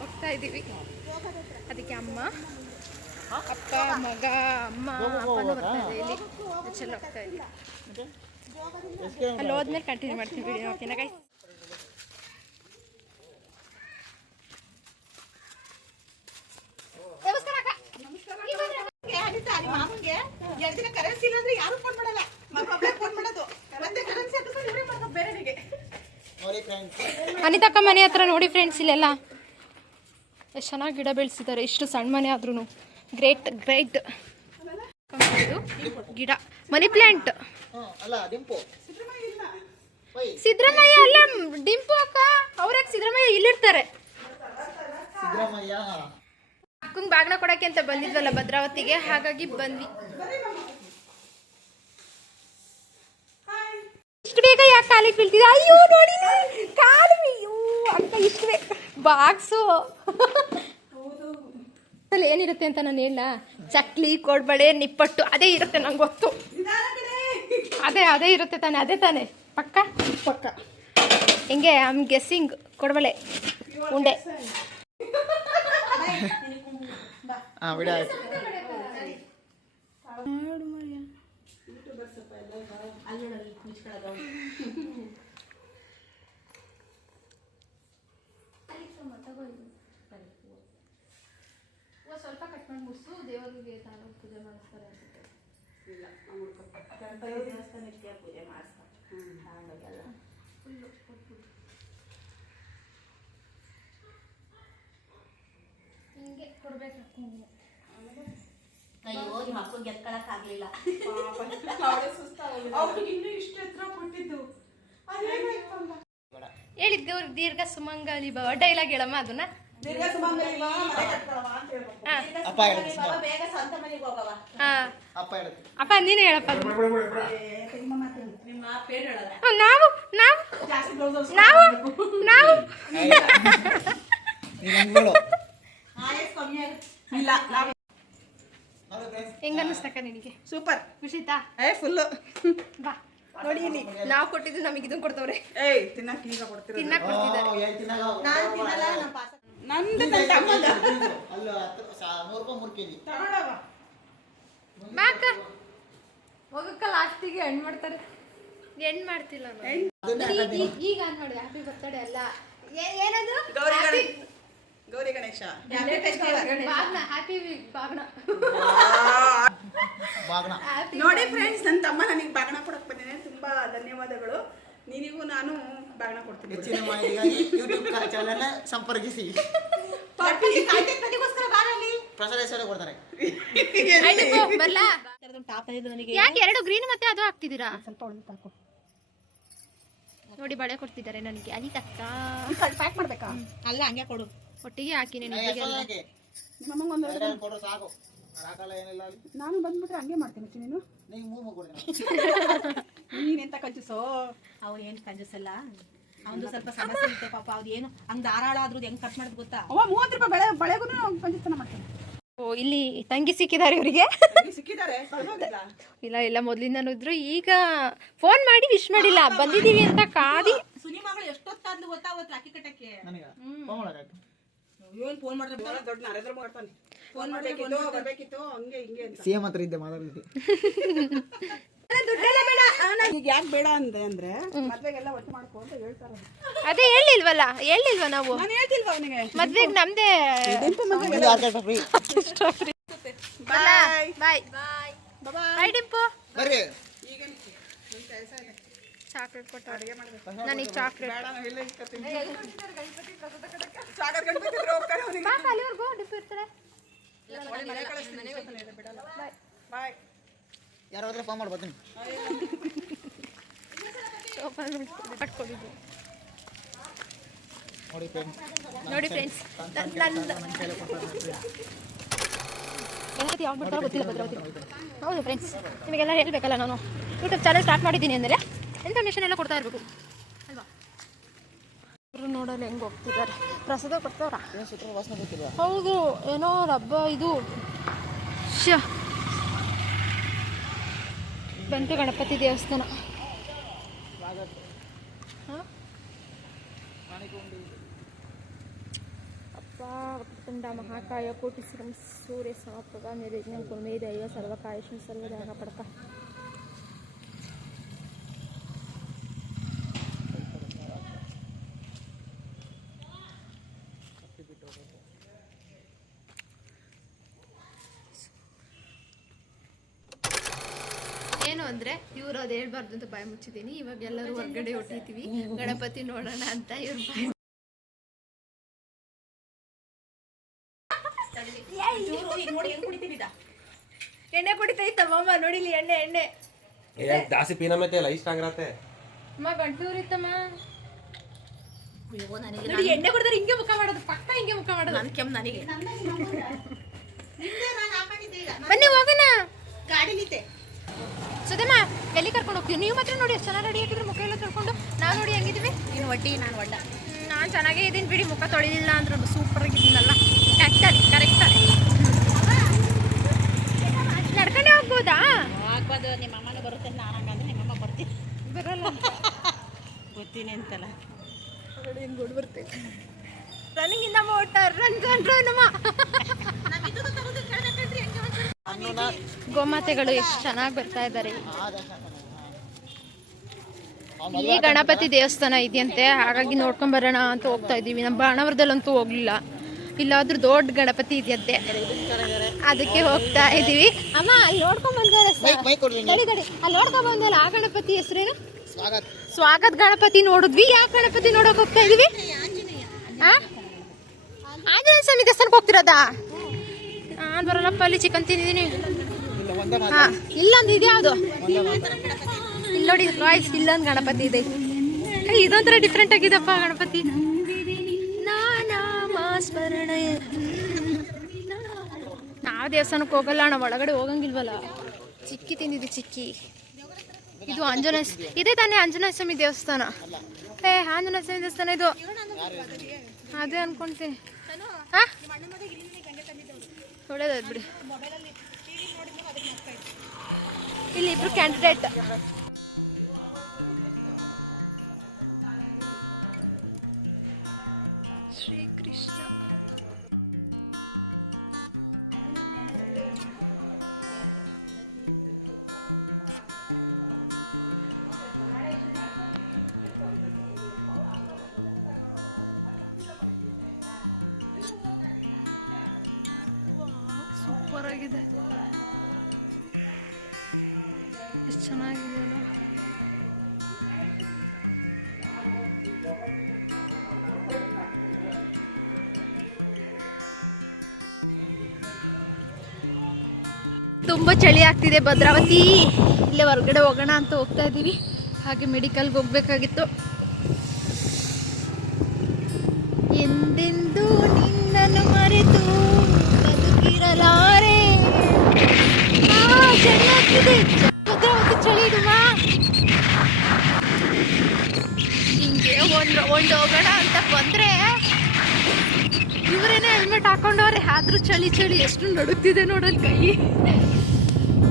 ಹೋಗ್ತಾ ಇದ್ದೀವಿ. ಅದಕ್ಕೆ ಅಮ್ಮ, ಅಪ್ಪ, ಮಗ, ಅಮ್ಮ ಅಲ್ಲಿ ಹೋದ್ಮೇಲೆ ಕಂಟಿನ್ಯೂ ಮಾಡ್ತೀವಿ. ಮಾಮೂಗೆ 2 ದಿನ ಕರೆನ್ಸಿ ಇಲ್ಲ ಅಂದ್ರೆ ಯಾರು ಫೋನ್ ಮಾಡಲ್ಲ. ಮಕ್ಕಳೊಬ್ಬರೇ ಫೋನ್ ಮಾಡೋದು. ಮತ್ತೆ ಕರೆನ್ಸಿ ಹಾಕಿದ್ರೆ ಇವರೇ ಮಾಡ್ಬೇಕು ಬೇರೆಯವರಿಗೆ. ಅನಿತಕ್ಕ ಮನೆ ಹತ್ರ ನೋಡಿ ಫ್ರೆಂಡ್ಸ್, ಇಲ್ಲೆಲ್ಲ ಎಷ್ಟು ಚೆನ್ನಾಗಿ ಗಿಡ ಬೆಳೆಸಿದ್ದಾರೆ. ಇಷ್ಟು ಸಣ್ಣ ಮನೆ ಆದ್ರೂ ಗ್ರೇಟ್ ಗಿಡ. Money plant. ಸಿದ್ದರಾಮಯ್ಯ ಅಲ್ಲ, ಡಿಂಪು ಅಕ್ಕ. ಅವ್ರಾಗ ಸಿದ್ದರಾಮಯ್ಯ ಇಲ್ಲಿರ್ತಾರೆ. ಅಕ್ಕಂಗೆ ಬಾಗ್ನ ಕೊಡಕ್ಕೆ ಅಂತ ಬಂದಿದ್ವಲ್ಲ ಭದ್ರಾವತಿಗೆ, ಹಾಗಾಗಿ ಬಂದ್ವಿ. ಇಷ್ಟು ಬೇಗ ಯಾಕೆ ಕಾಲಿಗೆ ಬೀಳ್ತಿದ್ದೆ? ಅಯ್ಯೋ ನೋಡಿ ಕಾಲು. ಅಯ್ಯೋ ಅಕ್ಕ ಇಷ್ಟು ಬೇಗ ಬಾಕ್ಸು ಅಲ್ಲಿ ಏನಿರುತ್ತೆ ಅಂತ ನಾನು ಹೇಳ. ಚಕ್ಲಿ, ಕೋಡ್ಬಳೆ, ನಿಪ್ಪಟ್ಟು ಅದೇ ಇರುತ್ತೆ ನಂಗೆ ಗೊತ್ತು. ಅದೇ ಇರುತ್ತೆ ತಾನೆ? ಅದೇ ತಾನೆ ಪಕ್ಕ ಹೆಂಗೆ? I am guessing. ಕೋಡ್ಬಳೆ, ಉಂಡೆ. ಸ್ವಲ್ಪ ಕಟ್ ಮಾಡಿ ಮುಗಿಸು. ದೇವರಿಗೆ ತಗೊಂಡು ಪೂಜೆ ಮಾಡಿಸ್ತಾರೆ ಅನ್ಸುತ್ತೆ. ಇಲ್ಲ, ದೇವಸ್ಥಾನಕ್ಕೆ ಪೂಜೆ ಮಾಡಿಸ್ತಾರೆ. ಹಿಂಗೆ ಕೊಡ್ಬೇಕು ಅಕ್ಕಂಗೆ. ಅಯ್ಯೋ ನಿಮ್ಮ ಅಕ್ಕಂಗೆ ಎತ್ಕೊಳಕ್ ಆಗ್ಲಿಲ್ಲ. ಹೇಳಿದ್ದು ದೀರ್ಘ ಸುಮಂಗಲಿ ಭವ ಡೈಲಾಗ್ ಹೇಳಮ್ಮ. ಅದನ್ನ ದೀರ್ಘ ಸುಮಂಗಲಿ ಭವ, ಮನೆ ಕಟ್ಕೊಳವ ಅಂತ ಹೇಳ್ಬೇಕು. ಬೇಗ ಸ್ವಂತ ಮನೆಗೆ ಹೋಗವ. ಅಪ್ಪ ನೀನೇ ಹೇಳಪ್ಪ. ನಿಮ್ಮ ಪೇರ್ ಹೇಳಲ್ಲ. ನಾವು ಜಾಸ್ತಿ ಇಲ್ಲ. ಹೆಂಗ ಅನ್ನಿಸ್ತಕ್ಕ ನಿನಗೆ? ಸೂಪರ್. ಖುಷಿತಾ? ಫುಲ್. ಬಾ ನೋಡಿ, ನಾವು ಕೊಟ್ಟಿದ್ದು ನಮಗೆ ಇದನ್ನ ಕೊಡ್ತವ್ರೆ. ತಿನ್ನಕ್ ತಿನ್ನಕ್ ನಾನು ತಿನ್ನಲ್ಲ. ನಂದು ನನ್ನ ತಮ್ಮಂದ ಅಲ್ಲ 100 ರೂಪಾಯಿ 3 kg ತಗೊಂಡವ. ಹೋಗಕ್ಕ ಲಾಸ್ಟಿಗೆ ಹೆಣ್ಣು ಮಾಡ್ತಾರೆ. ಹೆಣ್ಣು ಮಾಡ್ತಿಲ್ಲ ಈಗ ಆನ್ ಮಾಡಿ. ಹ್ಯಾಪಿ ಬರ್ತಡೇ ಅಲ್ಲ, ಏನದು ಗೌರಿ ಗಣೇಶ ಹ್ಯಾಪಿ ಭಾವನಾ ಬಾಗ್ನ ನೋಡಿ ಫ್ರೆಂಡ್ಸ್, ನನ್ನ ತಮ್ಮ ನನಗೆ ಬಾಗಣ ಕೊಡಕ್ ಬಂದಿದೆ. ತುಂಬಾ ಧನ್ಯವಾದಗಳು. ನೀನಿಗೂ ನಾನು ಬಾಗಣ ಕೊಡ್ತೀನಿ. ಹೆಚ್ಚಿನ ಮಾಹಿತಿಗಾಗಿ ಯೂಟ್ಯೂಬ್ ಚಾನಲ್ ಸಂಪರ್ಕಿಸಿ. ಪ್ರಸಾದೇಶ್ವರ ಕೊಡ್ತಾರೆ. ಯಾಕೆ ಎರಡು ಗ್ರೀನ್ ಮತ್ತೆ ಅದು ಹಾಕ್ತಿದ್ದೀರಾ? ಸ್ವಲ್ಪ ಒಳ್ಳೆ ತಾಕು ನೋಡಿ ಬಳೆ ಕೊಡ್ತಿದ್ದಾರೆ ನನಗೆ. ಅಂತ ಪ್ಯಾಕ್ ಮಾಡ್ಬೇಕಾ? ಅಲ್ಲ, ಹಂಗೆ ಕೊಡು. ಒಟ್ಟಿಗೆ ಹಾಕಿ ನಿಮ್ಮಮ್ಮಂಗೆ ಒಂದು ಕೊಡ್ರು ಸಾಕು. ಸಾಕಲ್ಲ ಏನಿಲ್ಲ. ನಾನು ಬಂದ್ಬಿಟ್ರೆ ಹಂಗೆ ಮಾಡ್ತೀನಿ ಅಚ್ಚು. ನೀನು ನೀವು ಮೂರು ಕೊಡ್ತೀನಿ. ನೀನೆಂತ ಕಂಜೂಸೋ? ಅವ್ನು ಏನು ಕಂಜೂಸಲ್ಲ, ಅವನು ಸ್ವಲ್ಪ ಸಮಸ್ಯೆ ಐತೆ ಪಾಪ. ಅವ್ದು ಏನು ಹಂಗೆ ಧಾರಾಳ ಆದ್ರೂ ಹೆಂಗ್ ಕಟ್ ಮಾಡೋದು ಗೊತ್ತಾ? 30 ರೂಪಾಯಿ ಬಳೆಗೂ ಕಂಜೂಸ್ತನ ಮಾಡ್ತೀನಿ. ಓ, ಇಲ್ಲಿ ತಂಗಿ ಸಿಕ್ಕಿದ್ದಾರೆ ಇವರಿಗೆ. ಸಿಕ್ಕಿದ್ದಾರೆ, ಇಲ್ಲ ಇಲ್ಲ, ಮೊದ್ಲಿಂದನೂ ಇದ್ರು. ಈಗ ಫೋನ್ ಮಾಡಿ ವಿಶ್ ಮಾಡಿಲ್ಲ, ಬಂದಿದೀವಿ ಅಂತ ಕಾದಿ. ಸುನಿಮಗಳು ಎಷ್ಟೊತ್ತಾದ್ಲು ಗೊತ್ತಾ ಅವತ್ತು ರಾಖಿ ಕಟ್ಟಕ್ಕೆ? ನನಗೆ ಫೋನ್ ಮಾಡೋದಾಯ್ತು. ಏನು ಫೋನ್ ಮಾಡಿದ್ರೆ ದೊಡ್ಡ ನರೇಂದ್ರ ಮಾಡ್ತಾನೆ. ಫೋನ್ ಮಾಡ್ಬೇಕಿತ್ತು, ಬರ್ಬೇಕಿತ್ತು, ಹಂಗೆ ಹಿಂಗೆ ಅಂತ. ಸಿಎಂ ಹತ್ರ ಇದ್ದೆ ಮಾತಾಡ್ತಿದ್ದೆ. ದುಡ್ಡೆಲ್ಲ ಬೇಡ. ಈಗ ಯಾಕೆ ಬೇಡ ಅಂದ್ರೆ ಮದ್ವೆಗೆಲ್ಲ ಒಟ್ಟು ಮಾಡ್ಕೊ ಅಂತ ಹೇಳ್ತಾರೆ. ಅದೇ ಹೇಳಿಲ್ವಾ ನಾವು? ನಾನು ಹೇಳ್ತಿಲ್ವಾ ಅವನಿಗೆ? ಮದ್ವೆಗೆ ನಮ್ದೇ. ಬಾಯ್ ಬಾಯ್ ಡಿಂಪು. ಬರ್ರಿ. ಚಾಕ್ಲೇಟ್ ಕೊಟ್ಟು ಅಡುಗೆ ಮಾಡ್ಬೇಕು. ನನಗೆ ಚಾಕ್ಲೇಟ್ ಪಾಪ ಅಲ್ಲಿವರೆಗೂ ಡಿಂಪು ಇರ್ತಾರೆ. ಯಾರಾದ್ರೂ ಫೋನ್ ಮಾಡಿ ಬರ್ತೀನಿ. ನೋಡಿ ಫ್ರೆಂಡ್ಸ್, ಹೌದು ಫ್ರೆಂಡ್ಸ್, ನಿಮಗೆಲ್ಲ ಹೇಳ್ಬೇಕಲ್ಲ, ನಾನು ಯೂಟ್ಯೂಬ್ ಚಾನಲ್ ಸ್ಟಾರ್ಟ್ ಮಾಡಿದ್ದೀನಿ ಅಂದರೆ ಇನ್ಫಾರ್ಮೇಷನ್ ಎಲ್ಲ ಕೊಡ್ತಾ ಇರ್ಬೋದು ಅಲ್ವಾ? ಅವರು ನೋಡೋಲ್ಲ ಹೆಂಗೆ ಹೋಗ್ತಿದ್ದಾರೆ. ಪ್ರಸಾದ ಕೊಡ್ತಾರ. ಹೌದು, ಏನೋ ರಬ್ಬ ಇದು ಬಂತು. ಗಣಪತಿ ದೇವಸ್ಥಾನ. ಅಪ್ಪ ಮಹಾಕಾಯ ಕೋಟಿ ಸೂರ್ಯ ಸಮಪ್ರಭ ನಿರ್ವಿಘ್ನ ಕುರ್ಮೇ ದೈವ ಸರ್ವಕಾಯೇಷು ಸರ್ವದಾಗ ಪಡ್ಕ. ಏನು ಅಂದರೆ ಇವರು ಅದು ಹೇಳ್ಬಾರ್ದು ಅಂತ ಬಾಯಿ ಮುಚ್ಚಿದ್ದೀನಿ. ಇವಾಗ ಎಲ್ಲರೂ ಹೊರಗಡೆ ಹೊಟ್ಟಿರ್ತೀವಿ, ಗಣಪತಿ ನೋಡೋಣ ಅಂತ. ಇವ್ರು ನೋಡಿ ಹೆಂಗ್ ಕುಡಿತೀನಿ ಎಣ್ಣೆ ಕುಡಿತೈತಮ್ಮ, ನೋಡಿಲಿ ಎಣ್ಣೆ ಜಾಸ್ತಿ ಪೀನ ಮೇಲೆ ಲೈಟ್ ಸ್ಟ್ರಾಂಗ್ रहते ಅಮ್ಮ. ಗಂಟೂರಿತ್ತಮ್ಮ ನೋಡಿ, ಎಣ್ಣೆ ಕುಡಿದ್ರೆ ಹಿಂಗೆ ಮುಖ ಮಾಡೋದು, ಪಕ್ಕ ಹಿಂಗೆ ಮುಖ ಮಾಡೋದು. ನನ್ ಕೆಮ್ಮು ನನಗೆ. ಬನ್ನಿ ಹೋಗೋಣ. ಗಾಡಿ ನಿಂತೆ ಸದಮ್ಮ ಎಲ್ಲಿ ಕರ್ಕೊಂಡು ಹೋಗ್ತೀವಿ? ನೀವು ಮಾತ್ರ ನೋಡಿ ಎಷ್ಟು ಚೆನ್ನಾಗಿ ರೆಡಿ ಆಗಿದ್ರೆ ಮುಖ ಎಲ್ಲ ಕರ್ಕೊಂಡು. ನಾವು ನೋಡಿ ಹೆಂಗಿದ್ದೀವಿ? ನಾನು ಒಡ್ಡ ನಾನು ಚೆನ್ನಾಗೇ ಇದ್ದೀನಿ ಬಿಡಿ. ಮುಖ ತೊಳೆದಿಲ್ಲ ಅಂದ್ರೂ ಸೂಪರ್ ಆಗಿದ್ದೀನಲ್ಲ. ಕರೆಕ್ಟ್ ನಡ್ಕೊಂಡೆ ಹೋಗ್ಬೋದಾ? ಹೋಗ್ಬೋದು. ನಿಮ್ಮ ಅಮ್ಮನ ಬರುತ್ತೆ, ನಾನು ಹಂಗಂದ್ರೆ ನಿಮ್ಮಮ್ಮ ಬರ್ತೀನಿ. ಬರಲ್ಲ ಗೊತ್ತೀನಿ ಅಂತಲ್ಲ. ರನ್ನಿಂಗ್ ಇಂದ ಮೋಟರ್ ರನ್ ಗೋಮಾತೆಗಳು ಎಷ್ಟು ಚೆನ್ನಾಗಿ ಬರ್ತಾ ಇದ್ದಾರೆ. ಈ ಗಣಪತಿ ದೇವಸ್ಥಾನ ಇದೆಯಂತೆ, ಹಾಗಾಗಿ ನೋಡ್ಕೊಂಡ್ ಬರೋಣ ಅಂತ ಹೋಗ್ತಾ ಇದೀವಿ. ನಮ್ಮ ಬಾಣವರದಲ್ಲಂತೂ ಹೋಗ್ಲಿಲ್ಲ. ಇಲ್ಲಾದ್ರೂ ದೊಡ್ಡ ಗಣಪತಿ ಇದೆಯಂತೆ, ಅದಕ್ಕೆ ಹೋಗ್ತಾ ಇದೀವಿ. ಅಮ್ಮ ಅಲ್ಲಿ ನೋಡ್ಕೊಂಡ್ ಬಂದಾರೆ. ತಡಿ ಅಲ್ಲಿ ನೋಡ್ಕೊಂಡ್ ಬಂದಲ್ಲ, ಆ ಗಣಪತಿ ಹೆಸರೇನು? ಸ್ವಾಗತ್ ಗಣಪತಿ ನೋಡಿದ್ವಿ. ಯಾವ ಗಣಪತಿ ನೋಡಕ್ ಹೋಗ್ತಾ ಇದೀವಿ? ಆಂಜನೇಯ ಸ್ವಾಮಿ ದೇವಸ್ಥಾನಕ್ಕೆ ಹೋಗ್ತಿರೋದಾ? ಬರಲ್ಲಪ್ಪ, ಅಲ್ಲಿ ಚಿಕನ್ ತಿಂದಿದ್ದೀನಿ. ಇಲ್ಲೊಂದು ಇದೆ, ಯಾವುದು ಇಲ್ಲಿ ನೋಡಿ ಗಾಯ್ಸ್, ಇಲ್ಲೊಂದು ಗಣಪತಿ ಇದೆ. ಇದೊಂಥರ ಡಿಫ್ರೆಂಟ್ ಆಗಿದಪ್ಪ ಗಣಪತಿ. ನಾವು ದೇವಸ್ಥಾನಕ್ಕೆ ಹೋಗಲ್ಲ, ನಾವು ಒಳಗಡೆ ಹೋಗಂಗಿಲ್ವಲ್ಲ. ಚಿಕ್ಕಿ ತಿಂದಿದ್ದು ಚಿಕ್ಕಿ. ಇದು ಆಂಜನೇಯ, ಇದೇ ತಾನೇ ಆಂಜನೇಯ ಸ್ವಾಮಿ ದೇವಸ್ಥಾನ? ಆಂಜನೇಯ ಸ್ವಾಮಿ ದೇವಸ್ಥಾನ ಇದು, ಅದೇ ಅನ್ಕೊಂತೀನಿ. ಒಳ್ಳೇದಾಯ್ತು ಬಿಡು. ಇಲ್ಲಿ ಇಬ್ರು ಕ್ಯಾಂಡಿಡೇಟ್. ತುಂಬ ಚಳಿ ಆಗ್ತಿದೆ ಭದ್ರಾವತಿ. ಇಲ್ಲೇ ಹೊರಗಡೆ ಹೋಗೋಣ ಅಂತ ಹೋಗ್ತಾ ಇದ್ದೀವಿ. ಹಾಗೆ ಮೆಡಿಕಲ್ಗೆ ಹೋಗ್ಬೇಕಾಗಿತ್ತು. ಎಂದೆಂದೂ ನಿನ್ನನ್ನು ಮರೆತು ಬದುಕಿರಲಾರೆ. ಹೆಲ್ಮೆಟ್ ಹಾಕೊಂಡವ್ರೆ, ಆದ್ರೂ ಚಳಿ ಚಳಿ ಎಷ್ಟು ನಡುತ್ತಿದೆ ನೋಡೋದು ಕೈ.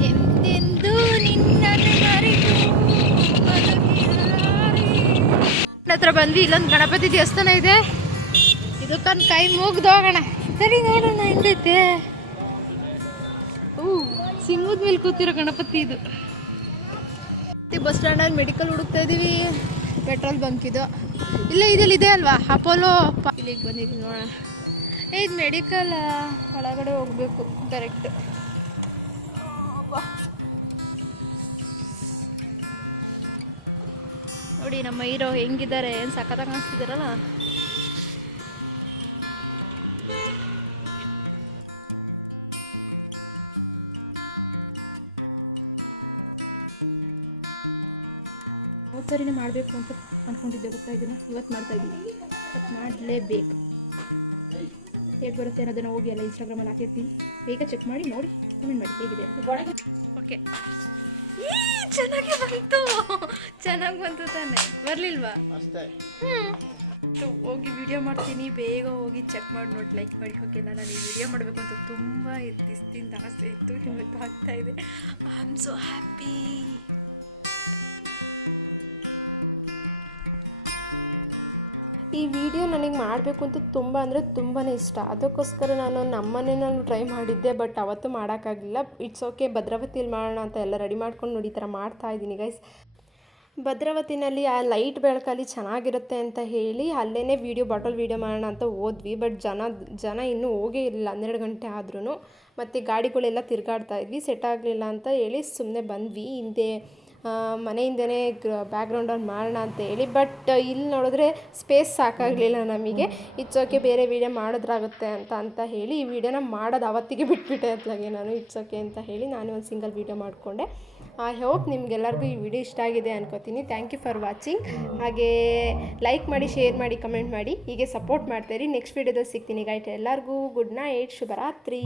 ಎಂದೆಂದೂ ಹತ್ರ ಬಂದ್ವಿ. ಇಲ್ಲೊಂದು ಗಣಪತಿ ದೇವಸ್ಥಾನ ಇದೆ, ಇದಕ್ಕೊಂದು ಕೈ ಮುಗ್ದು ಹೋಗೋಣ. ಸರಿ ನೋಡೋಣ ಎಷ್ಟೈತೆ. ಸಿಂಹದ ಮೇಲೆ ಕೂತಿರೋ ಗಣಪತಿ ಇದು. ಬಸ್ ಸ್ಟ್ಯಾಂಡಲ್ಲಿ ಮೆಡಿಕಲ್ ಹುಡುಕ್ತಾ ಇದೀವಿ. ಪೆಟ್ರೋಲ್ ಬಂಕ್ ಇದು ಇಲ್ಲ, ಇದೆ ಅಲ್ವಾ ಅಪೋಲೋ. ಇದು ಮೆಡಿಕಲ್ ಒಳಗಡೆ ಹೋಗ್ಬೇಕು ಡೈರೆಕ್ಟ್. ನೋಡಿ ನಮ್ಮ ಹೀರೋ ಹೆಂಗಿದ್ದಾರೆ, ಏನು ಸಖತ್ತಾಗಿ ಕಾಣಿಸ್ತಿದಾರಲ್ಲ. ಸರಿನೇ ಮಾಡಬೇಕು ಅಂತ ಅಂದ್ಕೊಂಡಿದ್ದೆ, ಗೊತ್ತಾಗಿಲ್ಲ. ಇವತ್ತು ಮಾಡ್ತಾ ಇದ್ದೀನಿ, ಮಾಡಲೇಬೇಕು. ಹೇಗೆ ಬರುತ್ತೆ ಅನ್ನೋದನ್ನು ಹೋಗಿ ಎಲ್ಲ ಇನ್ಸ್ಟಾಗ್ರಾಮಲ್ಲಿ ಹಾಕಿರ್ತೀನಿ. ಬೇಗ ಚೆಕ್ ಮಾಡಿ ನೋಡಿ, ಕಮೆಂಟ್ ಮಾಡಿ ಹೇಗಿದೆ. ಓಕೆ, ಚೆನ್ನಾಗಿ ಬಂತು ತಾನೆ, ಬರಲಿಲ್ವಾ? ಅಷ್ಟೇ. ಹೋಗಿ ವಿಡಿಯೋ ಮಾಡ್ತೀನಿ, ಬೇಗ ಹೋಗಿ ಚೆಕ್ ಮಾಡಿ ನೋಡಿ, ಲೈಕ್ ಮಾಡಿ. ಓಕೆ, ನಾನು ವಿಡಿಯೋ ಮಾಡಬೇಕು ಅಂತ ತುಂಬ ಆಸೆ ಇತ್ತು, ಇವತ್ತು ಆಗ್ತಾ ಇದೆ. I am so happy. ಈ ವಿಡಿಯೋ ನನಗೆ ಮಾಡಬೇಕು ಅಂತ ತುಂಬ ಅಂದರೆ ತುಂಬಾ ಇಷ್ಟ. ಅದಕ್ಕೋಸ್ಕರ ನಾನು ನಮ್ಮನೇನಲ್ಲಿ ಟ್ರೈ ಮಾಡಿದ್ದೆ, ಬಟ್ ಅವತ್ತು ಮಾಡೋಕ್ಕಾಗಲಿಲ್ಲ. ಇಟ್ಸ್ ಓಕೆ, ಭದ್ರಾವತಿಯಲ್ಲಿ ಮಾಡೋಣ ಅಂತ ಎಲ್ಲ ರೆಡಿ ಮಾಡ್ಕೊಂಡು ನೋಡಿ ಈ ಥರ ಮಾಡ್ತಾಯಿದ್ದೀನಿ ಗೈಸ್. ಭದ್ರಾವತಿನಲ್ಲಿ ಆ ಲೈಟ್ ಬೆಳಕಲ್ಲಿ ಚೆನ್ನಾಗಿರುತ್ತೆ ಅಂತ ಹೇಳಿ ಅಲ್ಲೇ ಬಾಟಲ್ ವೀಡಿಯೋ ಮಾಡೋಣ ಅಂತ ಹೋದ್ವಿ. ಬಟ್ ಜನ ಇನ್ನೂ ಹೋಗೇ ಇರಲಿಲ್ಲ, 12 ಗಂಟೆ ಆದ್ರೂ. ಮತ್ತು ಗಾಡಿಗಳೆಲ್ಲ ತಿರುಗಾಡ್ತಾ ಇದ್ವಿ, ಸೆಟ್ ಆಗಲಿಲ್ಲ ಅಂತ ಹೇಳಿ ಸುಮ್ಮನೆ ಬಂದ್ವಿ. ಹಿಂದೆ ಮನೆಯಿಂದನೇ ಬ್ಯಾಕ್ಗ್ರೌಂಡಲ್ಲಿ ಮಾಡೋಣ ಅಂತ ಹೇಳಿ. ಬಟ್ ಇಲ್ಲಿ ನೋಡಿದ್ರೆ ಸ್ಪೇಸ್ ಸಾಕಾಗಲಿಲ್ಲ ನಮಗೆ. ಇಟ್ಸ್ ಓಕೆ, ಬೇರೆ ವೀಡಿಯೋ ಮಾಡಿದ್ರಾಗುತ್ತೆ ಅಂತ ಹೇಳಿ ಈ ವಿಡಿಯೋನ ಮಾಡೋದು ಅವತ್ತಿಗೆ ಬಿಟ್ಬಿಟ್ಟೆ ಅತ್ಲಾಗೆ ನಾನು. ಇಟ್ಸ್ ಓಕೆ ಅಂತ ಹೇಳಿ ನಾನು ಒಂದು ಸಿಂಗಲ್ ವೀಡಿಯೋ ಮಾಡಿಕೊಂಡೆ. ಐ ಹೋಪ್ ನಿಮಗೆಲ್ಲರಿಗೂ ಈ ವಿಡಿಯೋ ಇಷ್ಟ ಆಗಿದೆ ಅನ್ಕೋತೀನಿ. Thank you for watching. ಹಾಗೇ ಲೈಕ್ ಮಾಡಿ, ಶೇರ್ ಮಾಡಿ, ಕಮೆಂಟ್ ಮಾಡಿ, ಹೀಗೆ ಸಪೋರ್ಟ್ ಮಾಡ್ತಾಯಿರಿ. ನೆಕ್ಸ್ಟ್ ವೀಡಿಯೋದಲ್ಲಿ ಸಿಗ್ತೀನಿ ಗೈಸ್. ಎಲ್ಲರಿಗೂ ಗುಡ್ ನೈಟ್, ಶುಭರಾತ್ರಿ.